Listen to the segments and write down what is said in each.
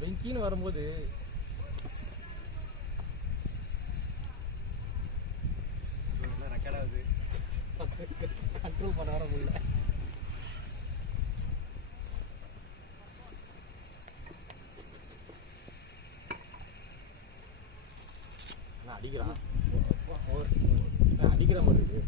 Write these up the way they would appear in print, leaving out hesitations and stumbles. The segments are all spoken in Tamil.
வெங்கின்னு வரும்போது ரெக்கார்டாகுது, கண்ட்ரோல் பண்ண வர முடியல. அடிக்கிறான் அடிக்கிற மாதிரி இருக்கு.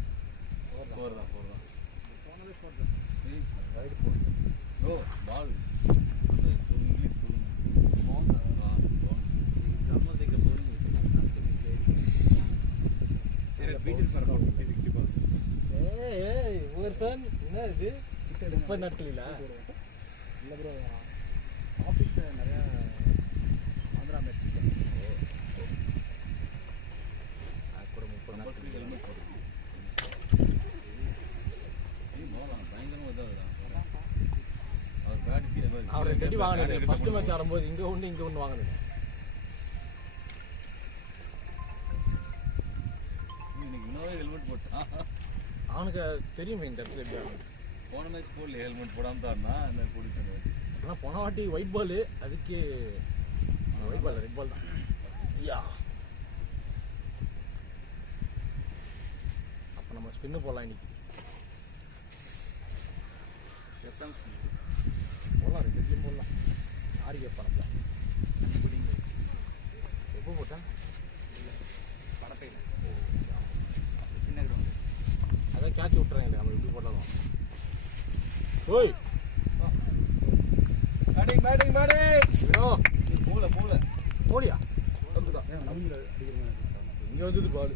என்ன இது 30 நாட்கள் இல்லை ப்ரோ, ஆஃபீஸில் நிறையா ஆந்திரா மேட்ச் கூட 30 நாட்கள் ஹெல்மெட் போட்டு அவர் 2 அடி வாங்கினது. ஃபர்ஸ்ட் மேட்ச் ஆடும்போது இங்கே ஒன்று வாங்கினது. ஹெல்மெட் போட்டான், அவனுக்கு தெரியும் இந்த இடத்துல எப்படி ஆகணும். போன மேட்ச் போடல, ஹெல்மெட் போடாமல் தான்னா அந்த குடிக்கணும். ஆனால் போன வாட்டி ஒயிட் பால், அதுக்கு ஒயிட் பால் ரெட் பால் தான். யா அப்போ நம்ம ஸ்பின்னு போடலாம் இன்னைக்கு. போடலாம், 2 டீம் போடலாம். யாரு கேட்பாங்க எப்போ போட்டேன்? படப்பையில் சின்ன கிரவுண்டு, அதான் கேட்ச் விட்டுறாங்க. நம்ம எப்படி போட்டாலும் ஓய் பேட்டிங் போலியா இங்கே வந்தது பால்.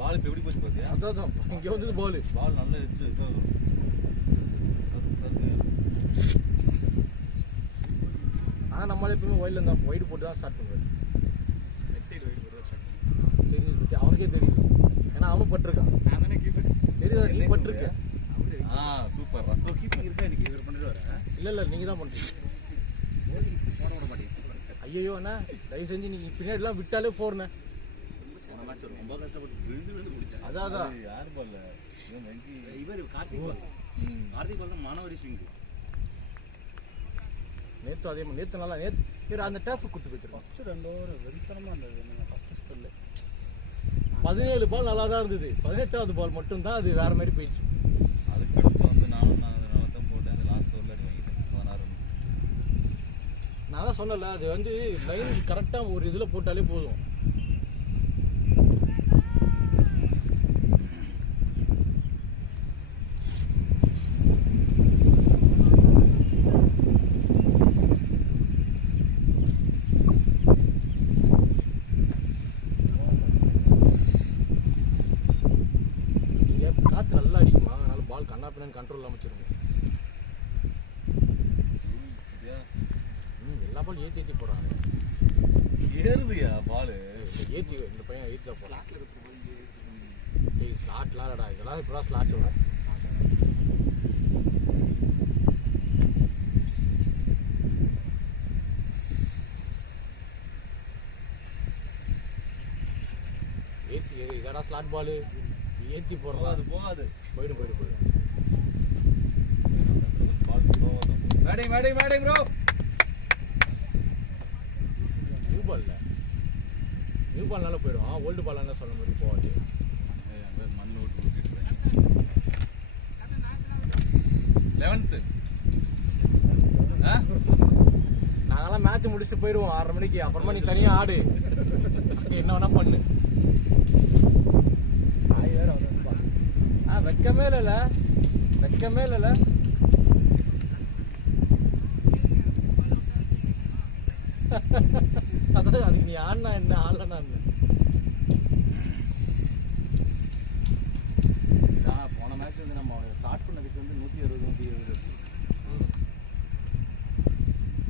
பால் இப்போ எப்படி போச்சு பார்த்தியா? அதான் இங்கே வந்தது பால் நல்லா எடுத்து. ஆனால் நம்மளால எப்பவுமே ஒயிட்ல இருந்தால் ஒயிட் போட்டு தான் ஸ்டார்ட் பண்ணுவார். நெக்ஸ்ட் சைடு ஒயிட் போட்டு ஸ்டார்ட் தெரியுது, அவனுக்கே தெரியுது. ஏன்னா அவனும் பட்டிருக்கான். நான் தானே கீப்பர், தெரியுதா? நீ பட்டிருக்க. சூப்பர் கீப்பிங் இருக்கா எனக்கு. இவர் பண்ணிட்டு வரேன். இல்லை நீங்கள் தான் பண்ணுறீங்க. போட விட மாட்டேங்க. ஐயோ அண்ணா, தயவு செஞ்சு நீங்கள் பின்னாடிலாம் விட்டாலே போறேண்ணே. ரொம்ப கஷ்டப்பட்டு விழுந்து முடிச்சேன். அதான் யார் பால்? இவர் கார்த்திக் பால் தான் மானவரி ஸ்விங். நேற்று அதே மாதிரி நேற்று நல்லா நேற்று அந்த டேஃப் குட்டு போயிட்டு ஃபஸ்ட்டு 2 ஓவர் வெறித்தனமாக இருந்தது. ஃபஸ்ட்டு ஸ்பெல்லு 17 பால் நல்லா தான் இருந்தது. 18வது பால் மட்டும்தான் அது வேற மாதிரி போயிடுச்சு. அதுக்கடுத்து வந்து நானும் தான் போட்டேன். அந்த லாஸ்ட் ஓவரில் அடி வாங்கிட்டேன் 16. நான் தான் சொன்னல, அது வந்து லைன் கரெக்டாக ஒரு இதில் போட்டாலே போதும். காற்று நல்லா அடிக்குமா, அதனால பால் கண்ணா பின்னான்னு கண்ட்ரோல் அமைச்சிருங்க. எல்லா பாலும் ஏற்றி போடுறாங்க. ஏறுதுயா பால் ஏற்றி இந்த பையன் ஏற்றி தான் போகிறான். ஸ்லாட்லாம் இல்லடா, இதெல்லாம் இப்போலாம் ஸ்லாட் விட. ஏற்றி இதடா ஸ்லாட் பாலு ஏற்றி போடுறா. அது போகாது. போயிடும். Batting bro. நியூ பால்னால போயிடும். ஓல்டு பால்னா சொன்ன மாதிரி போகாது. மண்ணில் ஓட்டு ஊற்றிட்டு 11th நாங்கெல்லாம் மேட்ச் முடிச்சுட்டு போயிடுவோம் 6:30 மணிக்கு. அப்புறமா நீ தனியாக ஆடு, என்ன வேணா பண்ணு. வெக்கமே இல்லைல்ல. அதான் அதுக்கு நீ ஆடினா என்ன ஆடலன்னா என்ன? போன மேட்ச் வந்து நம்ம ஸ்டார்ட் பண்ணதுக்கு வந்து 160 வச்சு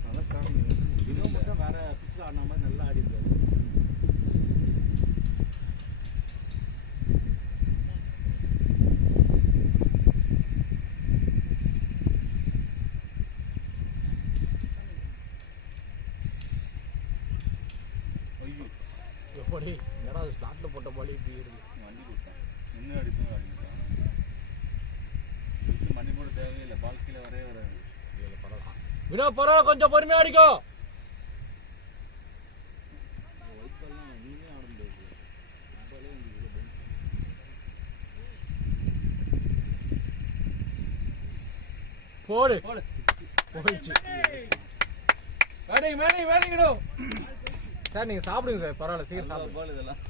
நல்லா ஸ்டார்ட் பண்ணி இன்னும் மட்டும் வேற பிச்சில் ஆடின மாதிரி நல்லா ஆடி இருக்காரு. எப்படி என்னடா அது ஸ்டார்ட்ல போட்ட பாலே இப்படி இருக்கு. வண்டி கொடுத்தேன் இன்னும் அடிச்சும் ஆடிக்கிட்டேன். மண்ணி போட தேவையில்லை, பால் கீழே வரவே வராது. பரவாயில்ல கொஞ்சம் பொறுமையா அடிக்கும். போடு போடு போயிடுச்சு வேடிங்கடோ சார் நீங்க சாப்பிடுங்க சார் பரவாயில்ல சீக்கிரம் சாப்பிடுங்க போல் இதெல்லாம்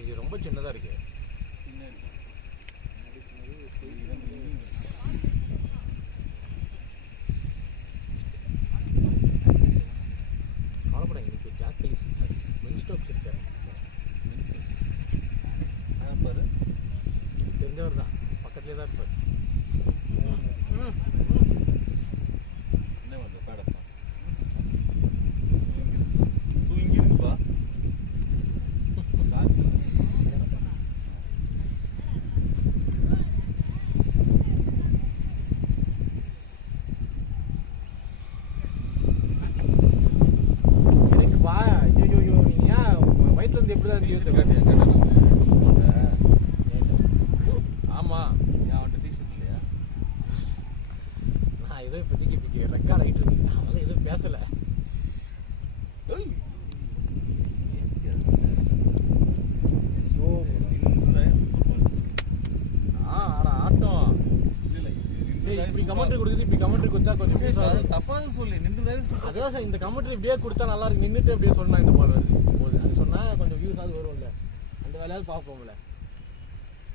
இது ரொம்ப சின்னதா இருக்கு கவலைப்பட எனக்கு ஜாக் மினிஸ்டோக்ஸ் இருக்காரு பாரு தெரிஞ்சவர் தான் பக்கத்துலேயே தான் இருப்பார் என்ன பண்ற பாடப்பா தூங்கி இருக்குப்பா எனக்கு வா ஐயோ நீங்க வயிற்றுல இருந்து எப்படி தான் இருக்கு ஆமா அவன்கிட்ட டிஷர்ட் இல்லையா நான் ஏதோ இப்போதைக்கு ரெக்கார்ட் ஆகிட்டு இருக்கு அவன் எதுவும் பேசல ஆட்டம் இப்படி கமெண்ட்ரி கொடுக்குது இப்படி கமெண்ட்ரி கொடுத்தா கொஞ்சம் தப்பா சொல்லி நின்றுதான் அதான் சார் இந்த கமெண்ட்ரி இப்படியே கொடுத்தா நல்லா இருக்கு நின்றுட்டு அப்படியே சொன்னா இந்த பால் வருது போகுது அது சொன்னா கொஞ்சம் வியூஸ் ஆகுது வரும்ல அந்த வேலையாவது பார்ப்போம்ல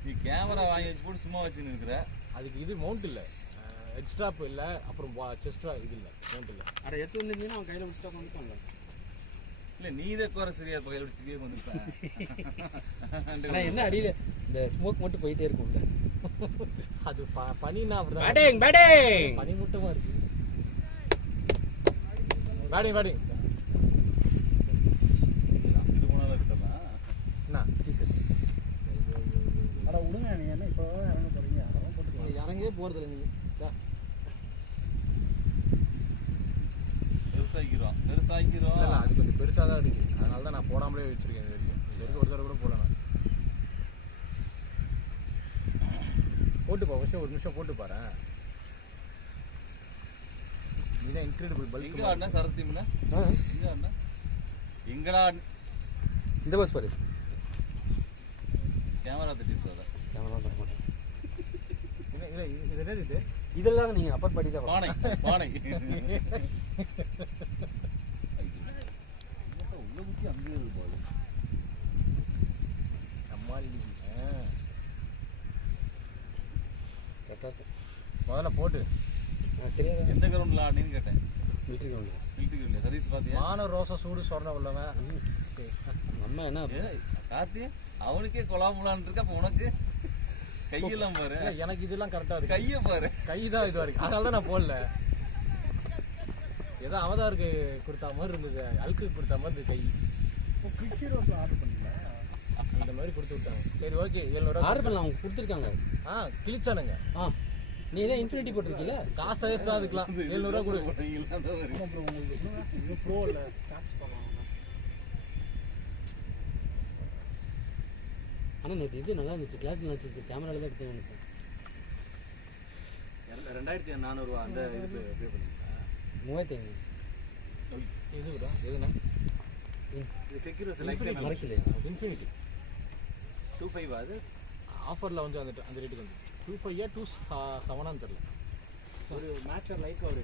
நீ கேமரா வாங்கி வச்சு போட்டு சும்மா வச்சுன்னு இருக்கிற அதுக்கு இது மவுண்ட் இல்லை ஹெட்ஸ்டாப் இல்லை அப்புறம் செஸ்ட்ரா இது இல்லை மவுண்ட் இல்லை அட எடுத்து வந்தீங்கன்னா அவன் கையில ஸ்டாப் வந்துட்டான்ல இல்ல நீ இதை குறை சரியா பகையில விட்டு வந்துருப்பேன் ஆனா என்ன அடியில இந்த ஸ்மோக் மட்டும் போயிட்டே இருக்கும்ல அது பனின்னா அப்படிதான் பேட்டிங் பேட்டிங் பனி மூட்டமா இருக்கு பேட்டிங் பேட்டிங் இது போனாலும் இருக்கதான் என்ன டீசர்ட் அட விடுங்க நீ என்ன இப்போ இறங்க போறீங்க அதெல்லாம் போட்டு இறங்கவே போறதில்ல நீ பெருசாக்கிறோம் இல்ல அது கொஞ்சம் பெருசா தான் இருக்கு அதனால தான் நான் போடாமலே வச்சிருக்கேன் இது வரைக்கும் ஒரு தடவை கூட போடல நான் போட்டுப்பா ஒரு நிமிஷம் போட்டு பாரு இதுதான் இன்க்ரெடிபிள் பல்க் எங்க ஆடுனா சரத் டீம்னா எங்க ஆடுனா எங்கடா இந்த பஸ் பாரு கேமரா தட்டிட்டு வர கேமரா தர மாட்டேன் இது என்னது இது இதெல்லாம் நீங்க அப்பர் படி தான் பானை உள்ள குத்தி அங்க இருக்கு பால் சம்மாளி கரெக்டா முதல்ல போட்டு தெரியாது எந்த கிரவுண்ட்ல ஆடுனீன்னு கேட்டேன் மிலிட்டரி கிரவுண்ட் மிலிட்டரி கிரவுண்ட்ல சதீஷ் பாத்தியா மான ரோச சூடு சொர்ண உள்ளவன் நம்ம என்ன கார்த்தி அவனுக்கே கொலாமுலான்னு இருக்க அப்ப உனக்கு கையெல்லாம் பாரு எனக்கு இதெல்லாம் கரெக்டா இருக்கு கைய பாரு கை தான் இதுவா இருக்கு அதனால தான் நான் போடல ஏதோ அவதாருக்கு கொடுத்த மாதிரி இருந்தது அழுக்கு கொடுத்த மாதிரி இருந்தது கை கிக்கி ரோஸ்ல ஆர்டர் பண்ணல இந்த மாதிரி கொடுத்து விட்டாங்க சரி ஓகே 700 ஆர்டர் பண்ணலாம் அவங்க கொடுத்துருக்காங்க கிழிச்சானுங்க நீ தான் இன்ஃபினிட்டி போட்டிருக்கீல காசு எடுத்தா அதுக்கலாம் 700 கொடு அப்புறம் உங்களுக்கு ப்ரோ இல்ல ஸ்டார்ட்ஸ் பண்ணலாம் ஆனா நேற்று இது நல்லா இருந்துச்சு கிளாஸ் நல்லா இருந்துச்சு கேமரால தான் எடுத்து வந்துச்சு 2400 ரூபா அந்த இது பே பண்ணிருக்கா 3500 இது விடா எதுனா இது செக்யூர் செலக்ட் மறக்கல இன்ஃபினிட்டி 25 அது ஆஃபர்ல வந்து அந்த ரேட்டுக்கு வந்து 25 27 தெரியல ஒரு மேட்சர் லைக் ஒரு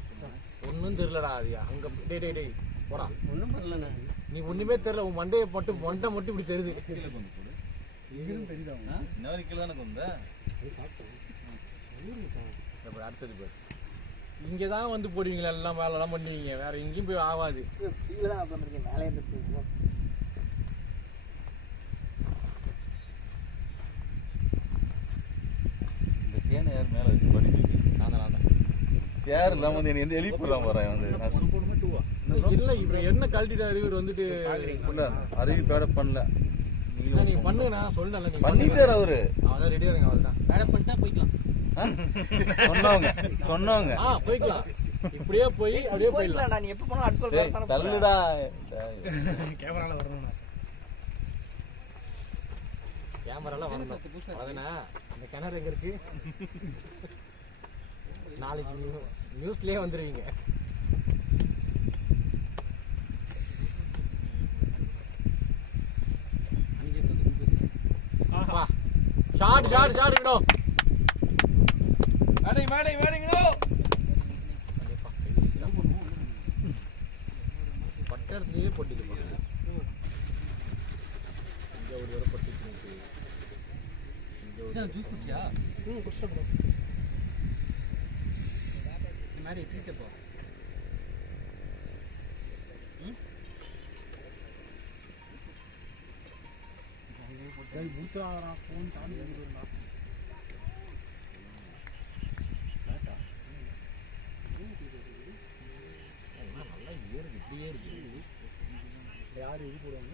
ஒன்றும் தெரியலடா அது அங்க டேய் போடா ஒன்றும் பண்ணல நான் நீ ஒண்ணுமே தெரியல உன் மண்டையை மொண்டை மட்டும் இப்படி தெரியுது கீழே கொண்டு போடு எங்கிருந்து தெரியுது இந்த மாதிரி கீழே தானே கொண்ட அது சாப்பிட்டேன் அடுத்தது பேர் இங்கே தான் வந்து போடுவீங்களா எல்லாம் வேலைலாம் பண்ணுவீங்க வேற எங்கேயும் போய் ஆகாது கீழே தான் உட்காந்துருக்கேன் மேலே இருந்துச்சு இந்த கேனை யார் மேலே வச்சு படிச்சு நான் தான் சேர் இல்லாம வந்து என்ன எழுப்பி போடலாம் போறேன் வந்து இல்ல இவர் என்ன கழட்டிட்டாரு இவர் வந்துட்டு அறிவு பேட பண்ணல நீ நீ பண்ணுங்கண்ணா சொல்லுண்ணா நீ பண்ணிட்டாரு அவரு. அவன் ரெடியா இருங்க அவள் தான் வேலை பண்ணிட்டா போய்க்கலாம். சொன்னவங்க போய்க்கலாம். இப்படியே போய் அப்படியே போயிடலாம். நீ எப்ப போனா அடுத்த தள்ளுடா. கேமரால வரணும்னா கேமராலாம் வரணும் அதானே. அந்த கிணறு எங்க இருக்கு? நாளைக்கு நியூஸ்லயே வந்துருவீங்க. ஷாட் இருக்கணும். பட்டத்துலயே போட்டிக்கு இங்க ஒரு வர பட்டிக்கு ஜூஸ் குடிச்சியா? குடிச்சா ப்ரோ. இந்த மாதிரி ட்ரீட் போ. டேய் பூத்ராடா ஃபோன் தாண்டி வந்துடா. நல்லா ஏறுது. இப்படியே இருக்கு. யார் இது போடுவாங்க?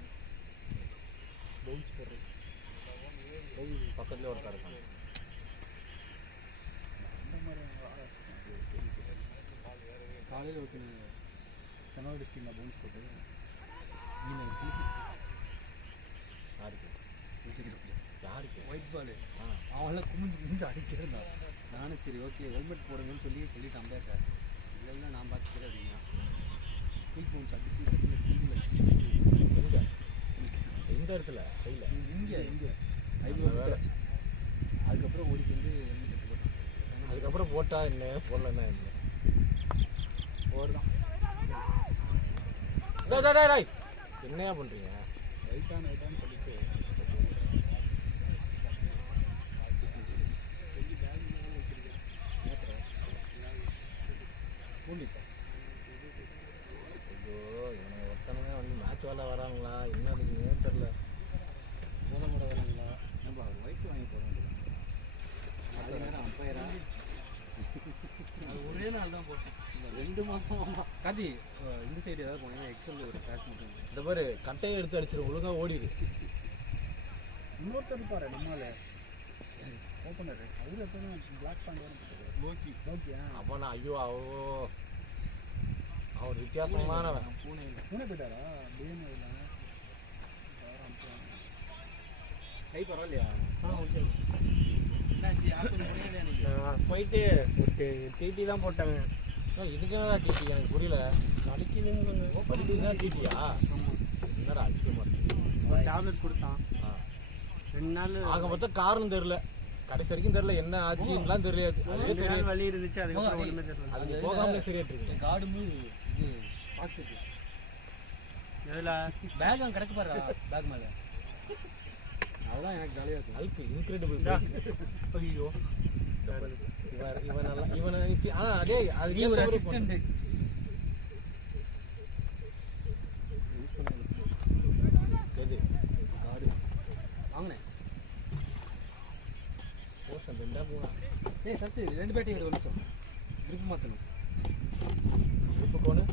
பவுன்ஸ் போடுறது. பக்கத்துல ஒருத்தர் இருக்காங்க. காலையில் ஒரு கனவா டிஸ்ட்ரிக்ட்ல பவுன்ஸ் போட்டு நீங்கள் குளிச்சிருச்சு. யாருக்கு ஒயிட் பால் அவெல்லாம் குமிஞ்சு அடிச்சிருந்தான். நானும் சரி ஓகே ஹெல்மெட் போடுங்கன்னு சொல்லிட்டு அம்பேர்க்கார். இல்லை நான் பார்த்துக்கிறேன் அப்படின்னா குயிக் பவுன்ஸ் அடிச்சு எந்த இடத்துல கையில் இங்கே வேலை. அதுக்கப்புறம் ஓடிக்கு வந்து ஹெல்மெட் போட்டான். அதுக்கப்புறம் போட்டா என்ன போடலன்னா என்ன ஓடுதான். என்னையா பண்றீங்க? ரைட்டான்னு சொல்லிட்டு ஐயோ இவனை ஒருத்தனங்க வந்து மேட்ச் விளாட வராங்களா என்ன அதுக்குன்னே தெரில. போட வராங்களா? நம்ம ஒய்ஃப் வாங்கி போட வேண்டியது. அது நேரம் அம்பையரா அது ஒரே நாள் தான் போட்டேன். 2 மாதம் கதி இந்த சைடு ஏதாவது போனீங்கன்னா எக்ஸல் ஒரு பேக் மட்டும். இந்த பாரு கட்டையை எடுத்து அடிச்சிடும். ஒழுங்கா ஓடிடு. இன்னொருத்தர் இருப்பாரு நம்மளால ஓப்பனர். அவரு எப்பவும் பிளாக் பேண்ட் ஓகே. அப்போ நான் ஐயோ அவன் வித்தியாசமானவன். பூனை போயிட்டாரா? பிஎம் கை பரவாயில்லையா? ஓகே. போயிட்டு டிடி தான் போட்டாங்க. இதுக்கு என்னடா டிடி எனக்கு புரியல. படிக்கிறதுனா டிடியா? என்னடா அதிசயமா இருக்கு. டேப்லெட் கொடுத்தான் 2 நாள். ஆக மொத்தம் காரணம் தெரியல. கடைசி வரைக்கும் தெரியல என்ன ஆச்சுலாம் தெரியாது. அதுவே சரி வலி இருந்துச்சு. அதுக்கப்புறம் ஒண்ணுமே தெரியல. அது போகாமலே சரியாட்டு இருக்கு. கார்டுமே இது பாக்ஸ் இருக்கு. எதுல பேக் அங்கே கிடக்கு பாரு. பேக் மேலே அதுதான் எனக்கு ஜாலியாக இருக்கும். அல்பி இன்கிரெடிபிள். ஐயோ இவன் நல்லா இவனை அதே அது நீ ஒரு அசிஸ்டன்ட் எது கார்டு வாங்கினேன். போஷன் 2 போனா சத்து 2 பேட்டையும் ஒரு நிமிஷம் ட்ரிப் மாற்றணும். இப்போ போன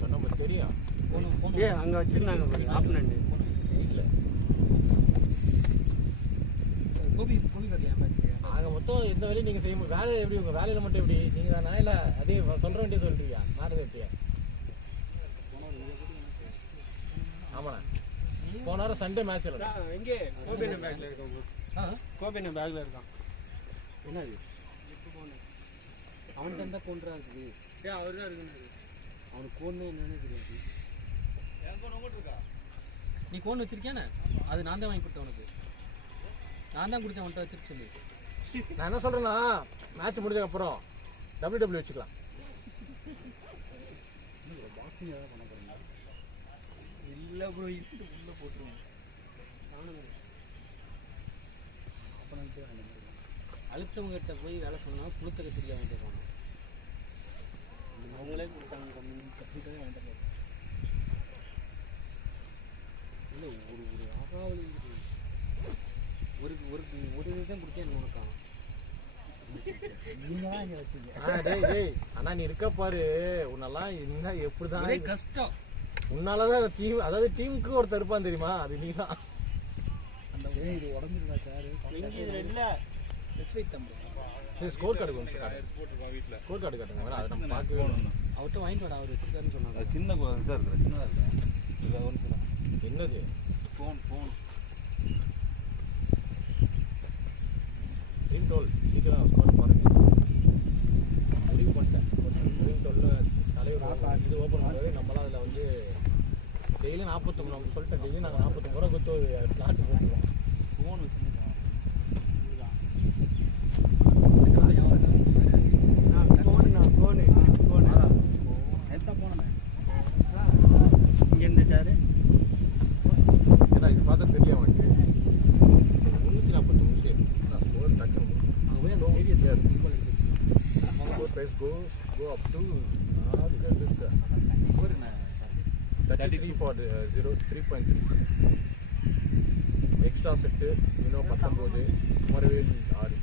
சொன்ன தெரியும். அங்க வச்சிருந்தாங்க ஆப்னண்ட் வீட்டில். கோபி பார்த்தியா? ஆக மொத்தம் எந்த வேலையும் நீங்கள் செய்ய முடியும். வேலை எப்படி உங்கள் வேலையில் மட்டும் எப்படி நீங்கள் தானா இல்லை அதே சொல்கிற வேண்டிய சொல்கிறீங்க மாறுது எப்படியா? ஆமாண்ணா போன வாரம் சண்டே மேட்ச் இல்லை எங்கே கோபின பேக்ல இருக்கான். கோபின பேக்ல இருக்கான். என்னது அவன்கிட்ட இருந்தால் கோன்றா இருக்குது. அவர் தான் இருக்கு. அவனுக்கு கோன்னு என்னன்னு தெரியாது. நீ கோன் வச்சிருக்கியானே? அது நான் தான் வாங்கி கொடுத்தேன் உனக்கு. நான் தான் கொடுத்தேன் உன்ட்ட வச்சிருக்க சொல்லி. நான் என்ன சொல்கிறேன்னா மேட்ச் முடிஞ்சதுக்கப்புறம் WWE வச்சுக்கலாம். பாக்ஸிங் ஏதாவது பண்ண போறீங்க? இல்லை ப்ரோ இட்டு உள்ளே போட்டுருவோம். அழுத்தவங்கிட்ட போய் வேலை சொன்னா புளுத்தரை சரியா வாங்கிட்டு அவங்களே கொடுத்தாங்க. கம்ப்யூட்டரே வாங்கிட்டு இல்லை ஒரு ஒரு ஆகாவளி ஒரு ஒரு ஒரு இதுதான் கொடுத்தேன் உனக்கான. நீங்க தான் இங்கே வச்சுங்க. டேய் அண்ணா நீ இருக்க பாரு. உன்னெல்லாம் இருந்தா எப்படிதான் ஒரே கஷ்டம். உன்னாலதான் டீம், அதாவது டீமுக்கு ஒருத்தர் இருப்பான் தெரியுமா, அது நீ தான். அந்த இது உடஞ்சிருக்கா sir score card score card காட்டுங்க, வேணா அதை நம்ம பார்க்கவே இல்லை. அவர்கிட்ட வாங்கிட்டு வாடா, அவர் வச்சிருக்காருன்னு சொன்னாங்க. சின்ன இதாக இருக்குது, சின்னதாக இருக்கா இதாக ஒன்று சொல்ல என்னது ஃபோன் ட்ரீம் டோல் சீக்கிரம் ஸ்கோர் பாருங்க. முடிவு பண்ணிட்டேன். ட்ரீம் டோலில் தலைவர் இது ஓப்பன் பண்ணுறது நம்மளாம் அதில் வந்து டெய்லி 49 நம்ம சொல்லிட்டேன். டெய்லி நாங்கள் 49 ரூபா கொடுத்து ஒரு ஸ்லாட் போட்டுருவோம். ஃபோன் வச்சுருக்கா இங்கே சாரு ஏன்னா இது பார்த்தா தெரியும் அவனுக்கு 340 நிமிஷம் ஸ்கோர் டக்குன்னு அவங்க போய் அந்த area score price go up to this 33 for 3.3 extra set இன்னும் 19 குமரவேல் 6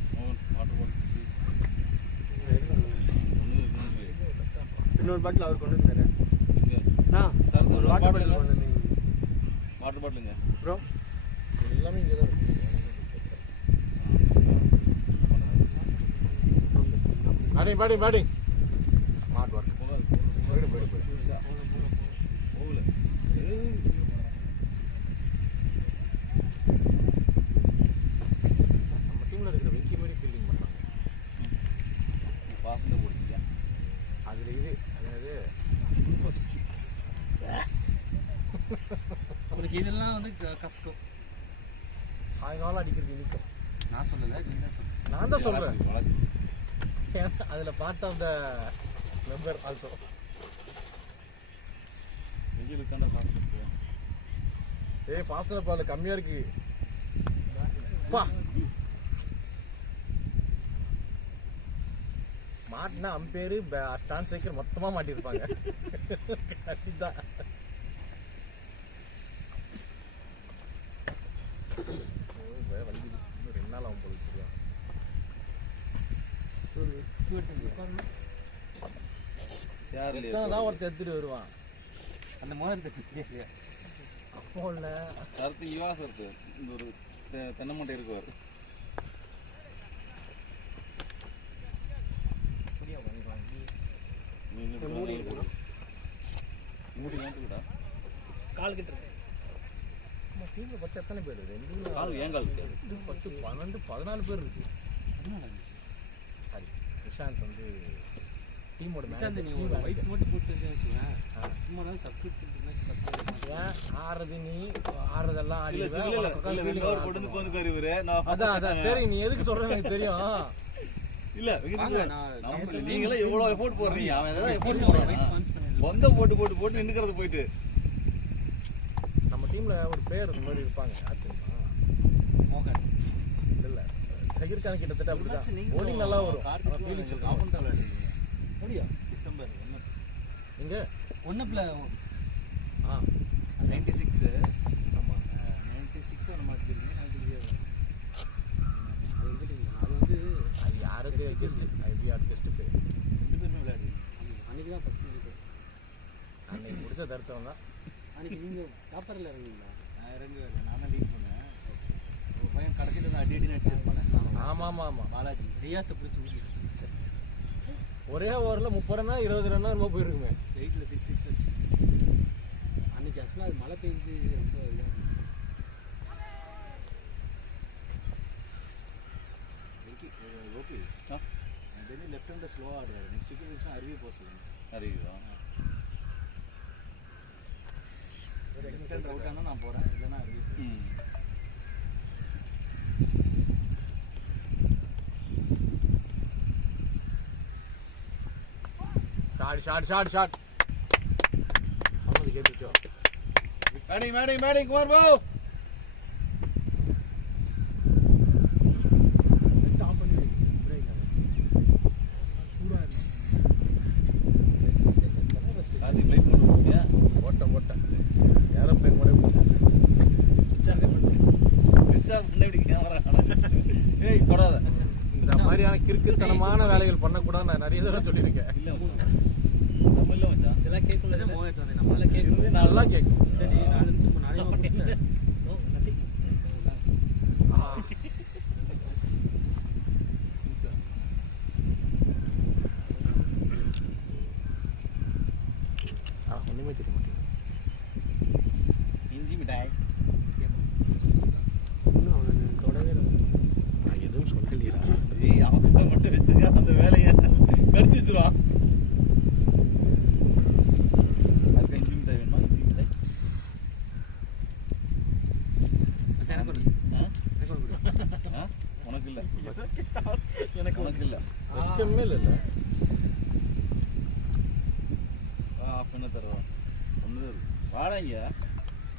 வாட்டர் பாட்டில் இன்னொரு பாட்டில் அவர் கொண்டு வந்தாரு. சார் ஒரு வாட்டர் பாட்டில் கொண்டு வந்தீங்க வாட்டர் பாட்டிலுங்க ப்ரோ. எல்லாமே இங்கே தான் இருக்கு. பேட்டிங் ஸ்மார்ட் ஒர்க் போயிடு போகல நம்ம டீமில் இருக்கிற வெங்கி மாதிரி ஃபீல்டிங் பண்ணாங்க. பாசங்க பிடிச்சிக்க அதில் இது அதாவது அவருக்கு இதெல்லாம் வந்து கஷ்டம். சாயங்காலம் அடிக்கிறது நிற்கும். நான் சொல்லலை, நீ தான் சொல்ல. நான் தான் சொல்கிறேன். அதில் part of the member also. வெயிலுக்கு தானே பாசங்க போவோம். ஃபாஸ்டர் அதில் கம்மியாக இருக்கு. பா மாட்டினா அம்பேரு ஸ்டாண்ட் ஸ்ட்ரைக்கர் மொத்தமாக மாட்டியிருப்பாங்க. கண்டிதான் வண்டி இன்னும் 2 நாள் ஆகும் போல சரியா. எத்தனை தான் ஒருத்தர் எடுத்துட்டு வருவான். அந்த மோதிரத்தை தெரியலையா? அப்போ இல்லை சரத்து இவாசம் இருக்கு, இந்த ஒரு தென்னை மட்டை இருக்குவார். மூடி மாட்டுக்கிட்டா கால் கிட்ட இருக்கு. நம்ம டீமில் பத்து எத்தனை பேர் இருக்கு? கால் ஏன் கால் இருக்கு? 10 12 14 பேர் இருக்கு. சரி நிஷாந்த் வந்து டீமோட நிஷாந்த் நீ ஒரு வைட்ஸ் மட்டும் போட்டு வச்சுக்கோங்க. சும்மா தான் சப்ஸ்டியூட் ஏன் ஆடுறது நீ ஆடுறதெல்லாம் ஆடி அதான் சரி நீ எதுக்கு சொல்றேன்னு எனக்கு தெரியும். இல்ல நீங்களே எவ்வளவு எஃபோர்ட் போடுறீங்க, அவன் ஏதாவது எஃபோர்ட் வைட்ஸ் போடுறான். ஸ்பான்ஸ் பண்ணி பொந்த போட்டு நின்னுக்கிறது போயிட்டு. நம்ம டீம்ல ஒரு பேர் இந்த மாதிரி இருப்பாங்க. ஆச்சுமா மோகன் இல்ல சகிர்கான் கிட்டத்தட்ட அப்படிதான். போலிங் நல்லா வரும். காம்பவுண்ட் விளையாடுறீங்க அப்படியா? டிசம்பர் இங்க 1 ஆ 96 ஆமா 96 நம்ம அடிச்சிருக்கீங்க. 93 அது எங்கிட்டீங்க? அது வந்து அது யாருக்கு கெஸ்ட் அது யார் கெஸ்ட் பேர் 2 பேருமே விளையாடுறீங்க. அன்னைக்கு தான் ஃபர்ஸ்ட் இது. அன்னைக்கு முடிச்ச தருத்தம் தான். அன்னைக்கு நீங்கள் டாப்பரில் இறங்குங்களா? நான் இறங்குவேன், நான் தான் லீட் பண்ணேன். ஒரு பையன் கடைசியில் நான் அடி அடிச்சிருப்பானே. ஆமா ஆமா ஆமா பாலாஜி ரியாஸை பிடிச்சி ஊட்டி ஒரே ஓவரில் 30 ரன்னா 20 ரன்னா ரொம்ப போயிருக்குமே. 8ல் 6 6 அன்னைக்கு ஆக்சுவலாக அது மழை பெஞ்சு ரொம்ப இதாக ஓகே டெல்லி லெஃப்ட் ஹேண்டில் ஸ்லோவாக ஆடுறாரு. நெக்ஸ்ட் வீக் அருவி போக சொல்லுங்க. அறிவிதா லெஃப்ட் ஹேண்ட் அவுட் ஆனால் நான் போகிறேன், இல்லைன்னா அருவி. ஷாட் சொன்னது கேட்டுச்சோ. மேடிங் குமார் பாபு ஆஃப் பண்ணி பிரேக் சூடாக காதி பிளைட் பண்ணுவீங்க. ஓட்டம் ஏரோப்ளேன் கூட முன்னாடி கேமரா ஏய் போடாத. இந்த மாதிரியான கிறுக்குத்தனமான வேலைகள் பண்ணக்கூடாது நான் நிறைய தடவை சொல்லியிருக்கேன். இல்ல நம்ம இல்ல மச்சான். நல்லா கேட்கல மோகன் வந்து நல்லா கேட்கும் நல்லா கேட்கும். சரி நான் நினைச்சு நானே குடிச்சிட்டேன் ஒன்றுமே தெரிய மாட்டேங்குது. இஞ்சி மிட்டாய் இன்னும் அவன் தொடவே இல்லை நான் எதுவும் சொல்லலையா? ஏய் அவன்கிட்ட மட்டும் வச்சுக்க அந்த வேலையை கடிச்சு வச்சிருவான். அதுக்கு இஞ்சி மிட்டாய் வேணுமா? இஞ்சி மிட்டாய் உனக்கு இல்லை எனக்கு உனக்கு இல்லை வெட்கமே இல்லைல்ல. என்ன தருவா ஒன்று வாடாங்க.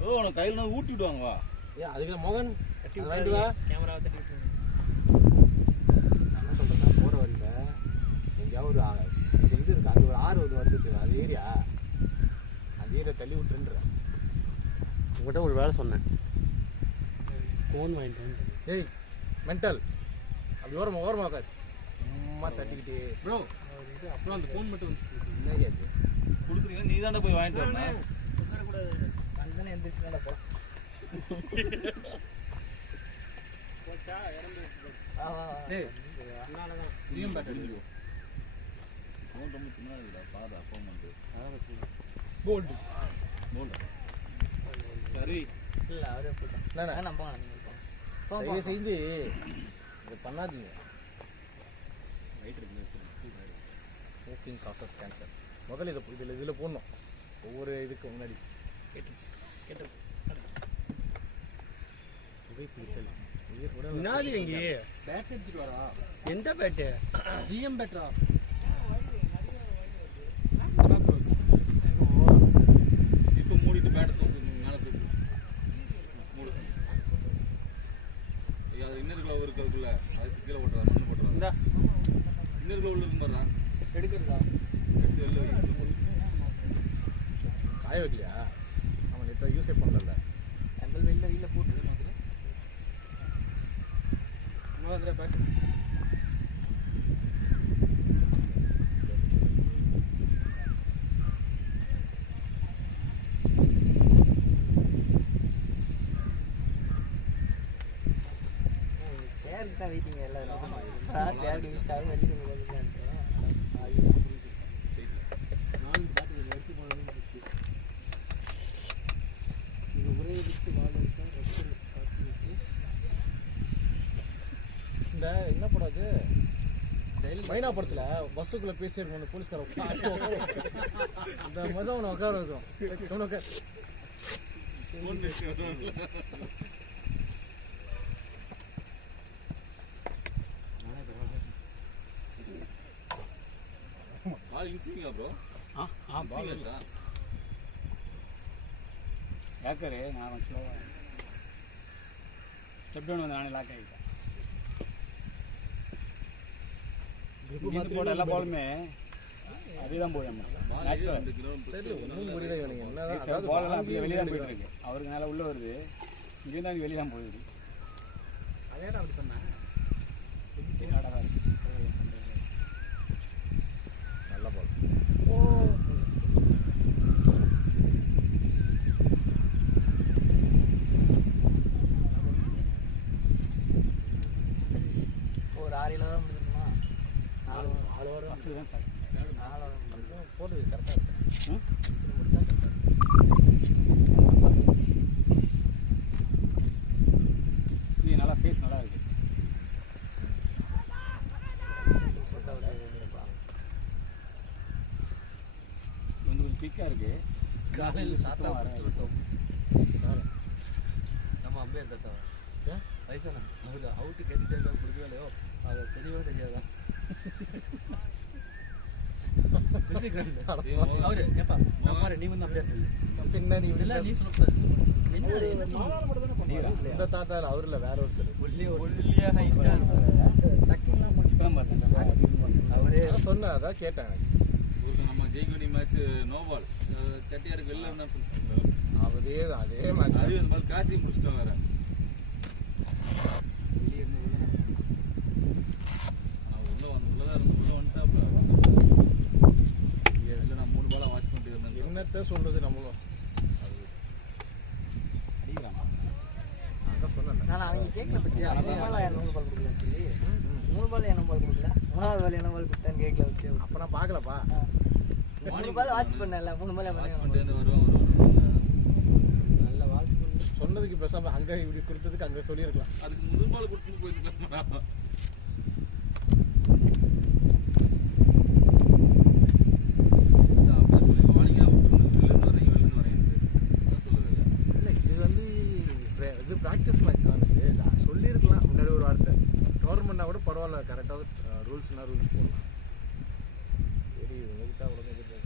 ஓ உனக்கு கையில் நான் ஊட்டி விடுவாங்க வா. ஏன் அதுக்கு மோகன் அது வாங்கிட்டு வா. கேமராவை தட்டி விட்டுருங்க. நான் என்ன சொல்கிறேன், போகிற வழியில் எங்கேயாவது ஒரு இது இருக்குது, அது ஒரு ஆறு வருது, அது ஏரியா, அந்த ஏரியா தள்ளி விட்டுருன்றேன். உங்கள்கிட்ட ஒரு வேலை சொன்னேன், ஃபோன் வாங்கிட்டு வந்து. ஏய் மென்டல், அப்படி ஓரமாக உட்காது, சும்மா தட்டிக்கிட்டு ப்ரோ இது அப்புறம் அந்த ஃபோன் மட்டும் வந்து என்ன கேட்கு கொடுக்குறீங்க நீ தானே போய் வாங்கிட்டு வரணும். அங்கே எந்திரிச்சுனா போகலாம். ஜிஎம் பேட்டரி ஃபோன் ரொம்ப சின்னதாக இருக்குடா பாதா ஃபோன் வந்து அதான் வச்சு கோல்டு போல்டா சரி இல்லை அவரே போட்டான் நம்ப தயவு செஞ்சு இதை பண்ணாதீங்க. ரைட் இருக்கு ஸ்மோக்கிங் காசஸ் கேன்சர். முதல்ல இதில் போடணும், ஒவ்வொரு இதுக்கு முன்னாடி. புகைப்பிடித்தல் முன்னாடி எங்கே பேட் எடுத்துட்டு வரா? எந்த பேட்டு? ஜிஎம் பேட்டரா? இப்போ மூடிட்டு பேட்டை தூக்கு மேலே தூக்கு மூடு. அது இன்னொரு கிலோ இருக்கு, அதுக்குள்ள அது கீழே போட்டுறா, மண்ணு போட்டுறா. இந்தா இன்னொரு கிலோ உள்ள இருக்குறா எடுக்கிறதா? எடுத்து வெளில வை. காய வைக்கலையா? அவன் நேற்று யூஸே பண்ணல. எங்கள் வெளியில் போட்டு பேட்டு சேருக்கு தான் வெயிட்டிங் எல்லாரும். சேருக்கு மிஸ் ஆகும் வெளியே நானும் பாட்டு எடுத்து போனது இது ஒரே விட்டு வாழை இந்த என்ன படாது மைனா படத்துல பஸ்ஸுக்குள்ள பேசியிருக்கோம் போலீஸ்காரன் இந்த மாதிரி அவனை உட்கார வைக்கும். ஃபோன் பேசி வரணும். ஆள் இன்சிங்கா ப்ரோ? இன்சிங்காச்சா? ஏக்கரு நான் ஸ்லோவாக ஸ்டெப் டவுன் வந்து நானே லாக் ஆகிட்டேன். இங்கிருந்து போட எல்லா பாலுமே அப்படிதான் போதும். நேச்சுரல் பாலெல்லாம் அப்படியே வெளியே தான் போயிட்டு இருக்கு. அவருக்கு நல்லா உள்ள வருது, இங்கேருந்து தான் வெளியே தான் போயிடுது. அதே தான் அப்படி சொன்னேன். அழகாக இருக்கு, நல்ல பால். ஒரு 6 கிலோ தான் முடிஞ்சுமா? 4 வரும். ஃபஸ்ட்டு தான் சார் 4 வரும். போடுறது கரெக்டாக இருக்கு. இது நல்லா ஃபேஸ் நல்லா இருக்கு. இது வந்து ஒரு பிக்காக இருக்கு. காலையில் சுத்தமா வராது. நம்ம அம்பேர் தாத்தா ஏன்? வயசான அவர் அவுட்டு கேட்டுட்டே பிடிக்கலையோ அது தெரியவே தெரியாதா? அவரு ஏப்பா நான் பாரு நீ வந்து அப்படியே பின்னாடி இல்லை நீ சொல்லக்கூடாது. இந்த தாத்தா அவரில் வேற ஒருத்தர் ஒல்லியா ஹைட்டா இப்பதான் பார்த்தேன். அவரே சொன்ன அதான் கேட்டேன். நம்ம ஜெய்கோனி மேட்ச் நோபால் தட்டியாருக்கு வெளில இருந்தா அதே மாதிரி அறிவு அந்த மாதிரி காய்ச்சி முடிச்சிட்டோம் வேற. உள்ளதான் இருந்து உள்ள வந்துட்டாப்ல. இல்லை நான் 3 பாலா வாட்ச் பண்ணிட்டு இருந்தேன். என்னத்த சொல்றது நம்மளும் அடிக்கிறான். அதான் சொன்னேன். நான் அவங்க கேட்கல பற்றியா 3 பால் என்ன பால் கொடுக்கல வச்சு 3 பால் என்ன பால் கொடுக்கல 3வது பால் என்ன பால் கொடுத்தான்னு கேட்கல வச்சு அப்போ நான் பார்க்கலப்பா. 3 பால் வாட்ச் பண்ணல 3 பால் நல்ல வாட்ச் பண்ணி சொன்னதுக்கு பேசாம அங்கே இப்படி கொடுத்ததுக்கு அங்கே சொல்லியிருக்கலாம். அதுக்கு முதல் பால் கொடுத்து போயிருக்கலாம். இல்லை இது வந்து இது ப்ராக்டிஸ் மேட்ச் தான். இது சொல்லியிருக்கலாம் முன்னாடி ஒரு வார்த்தை. டோர்னமெண்ட்னா கூட பரவாயில்ல, கரெக்டாக ரூல்ஸ்னா ரூல்ஸ் போடலாம். சரி உங்ககிட்ட அவ்வளோ எதிர்பார்க்க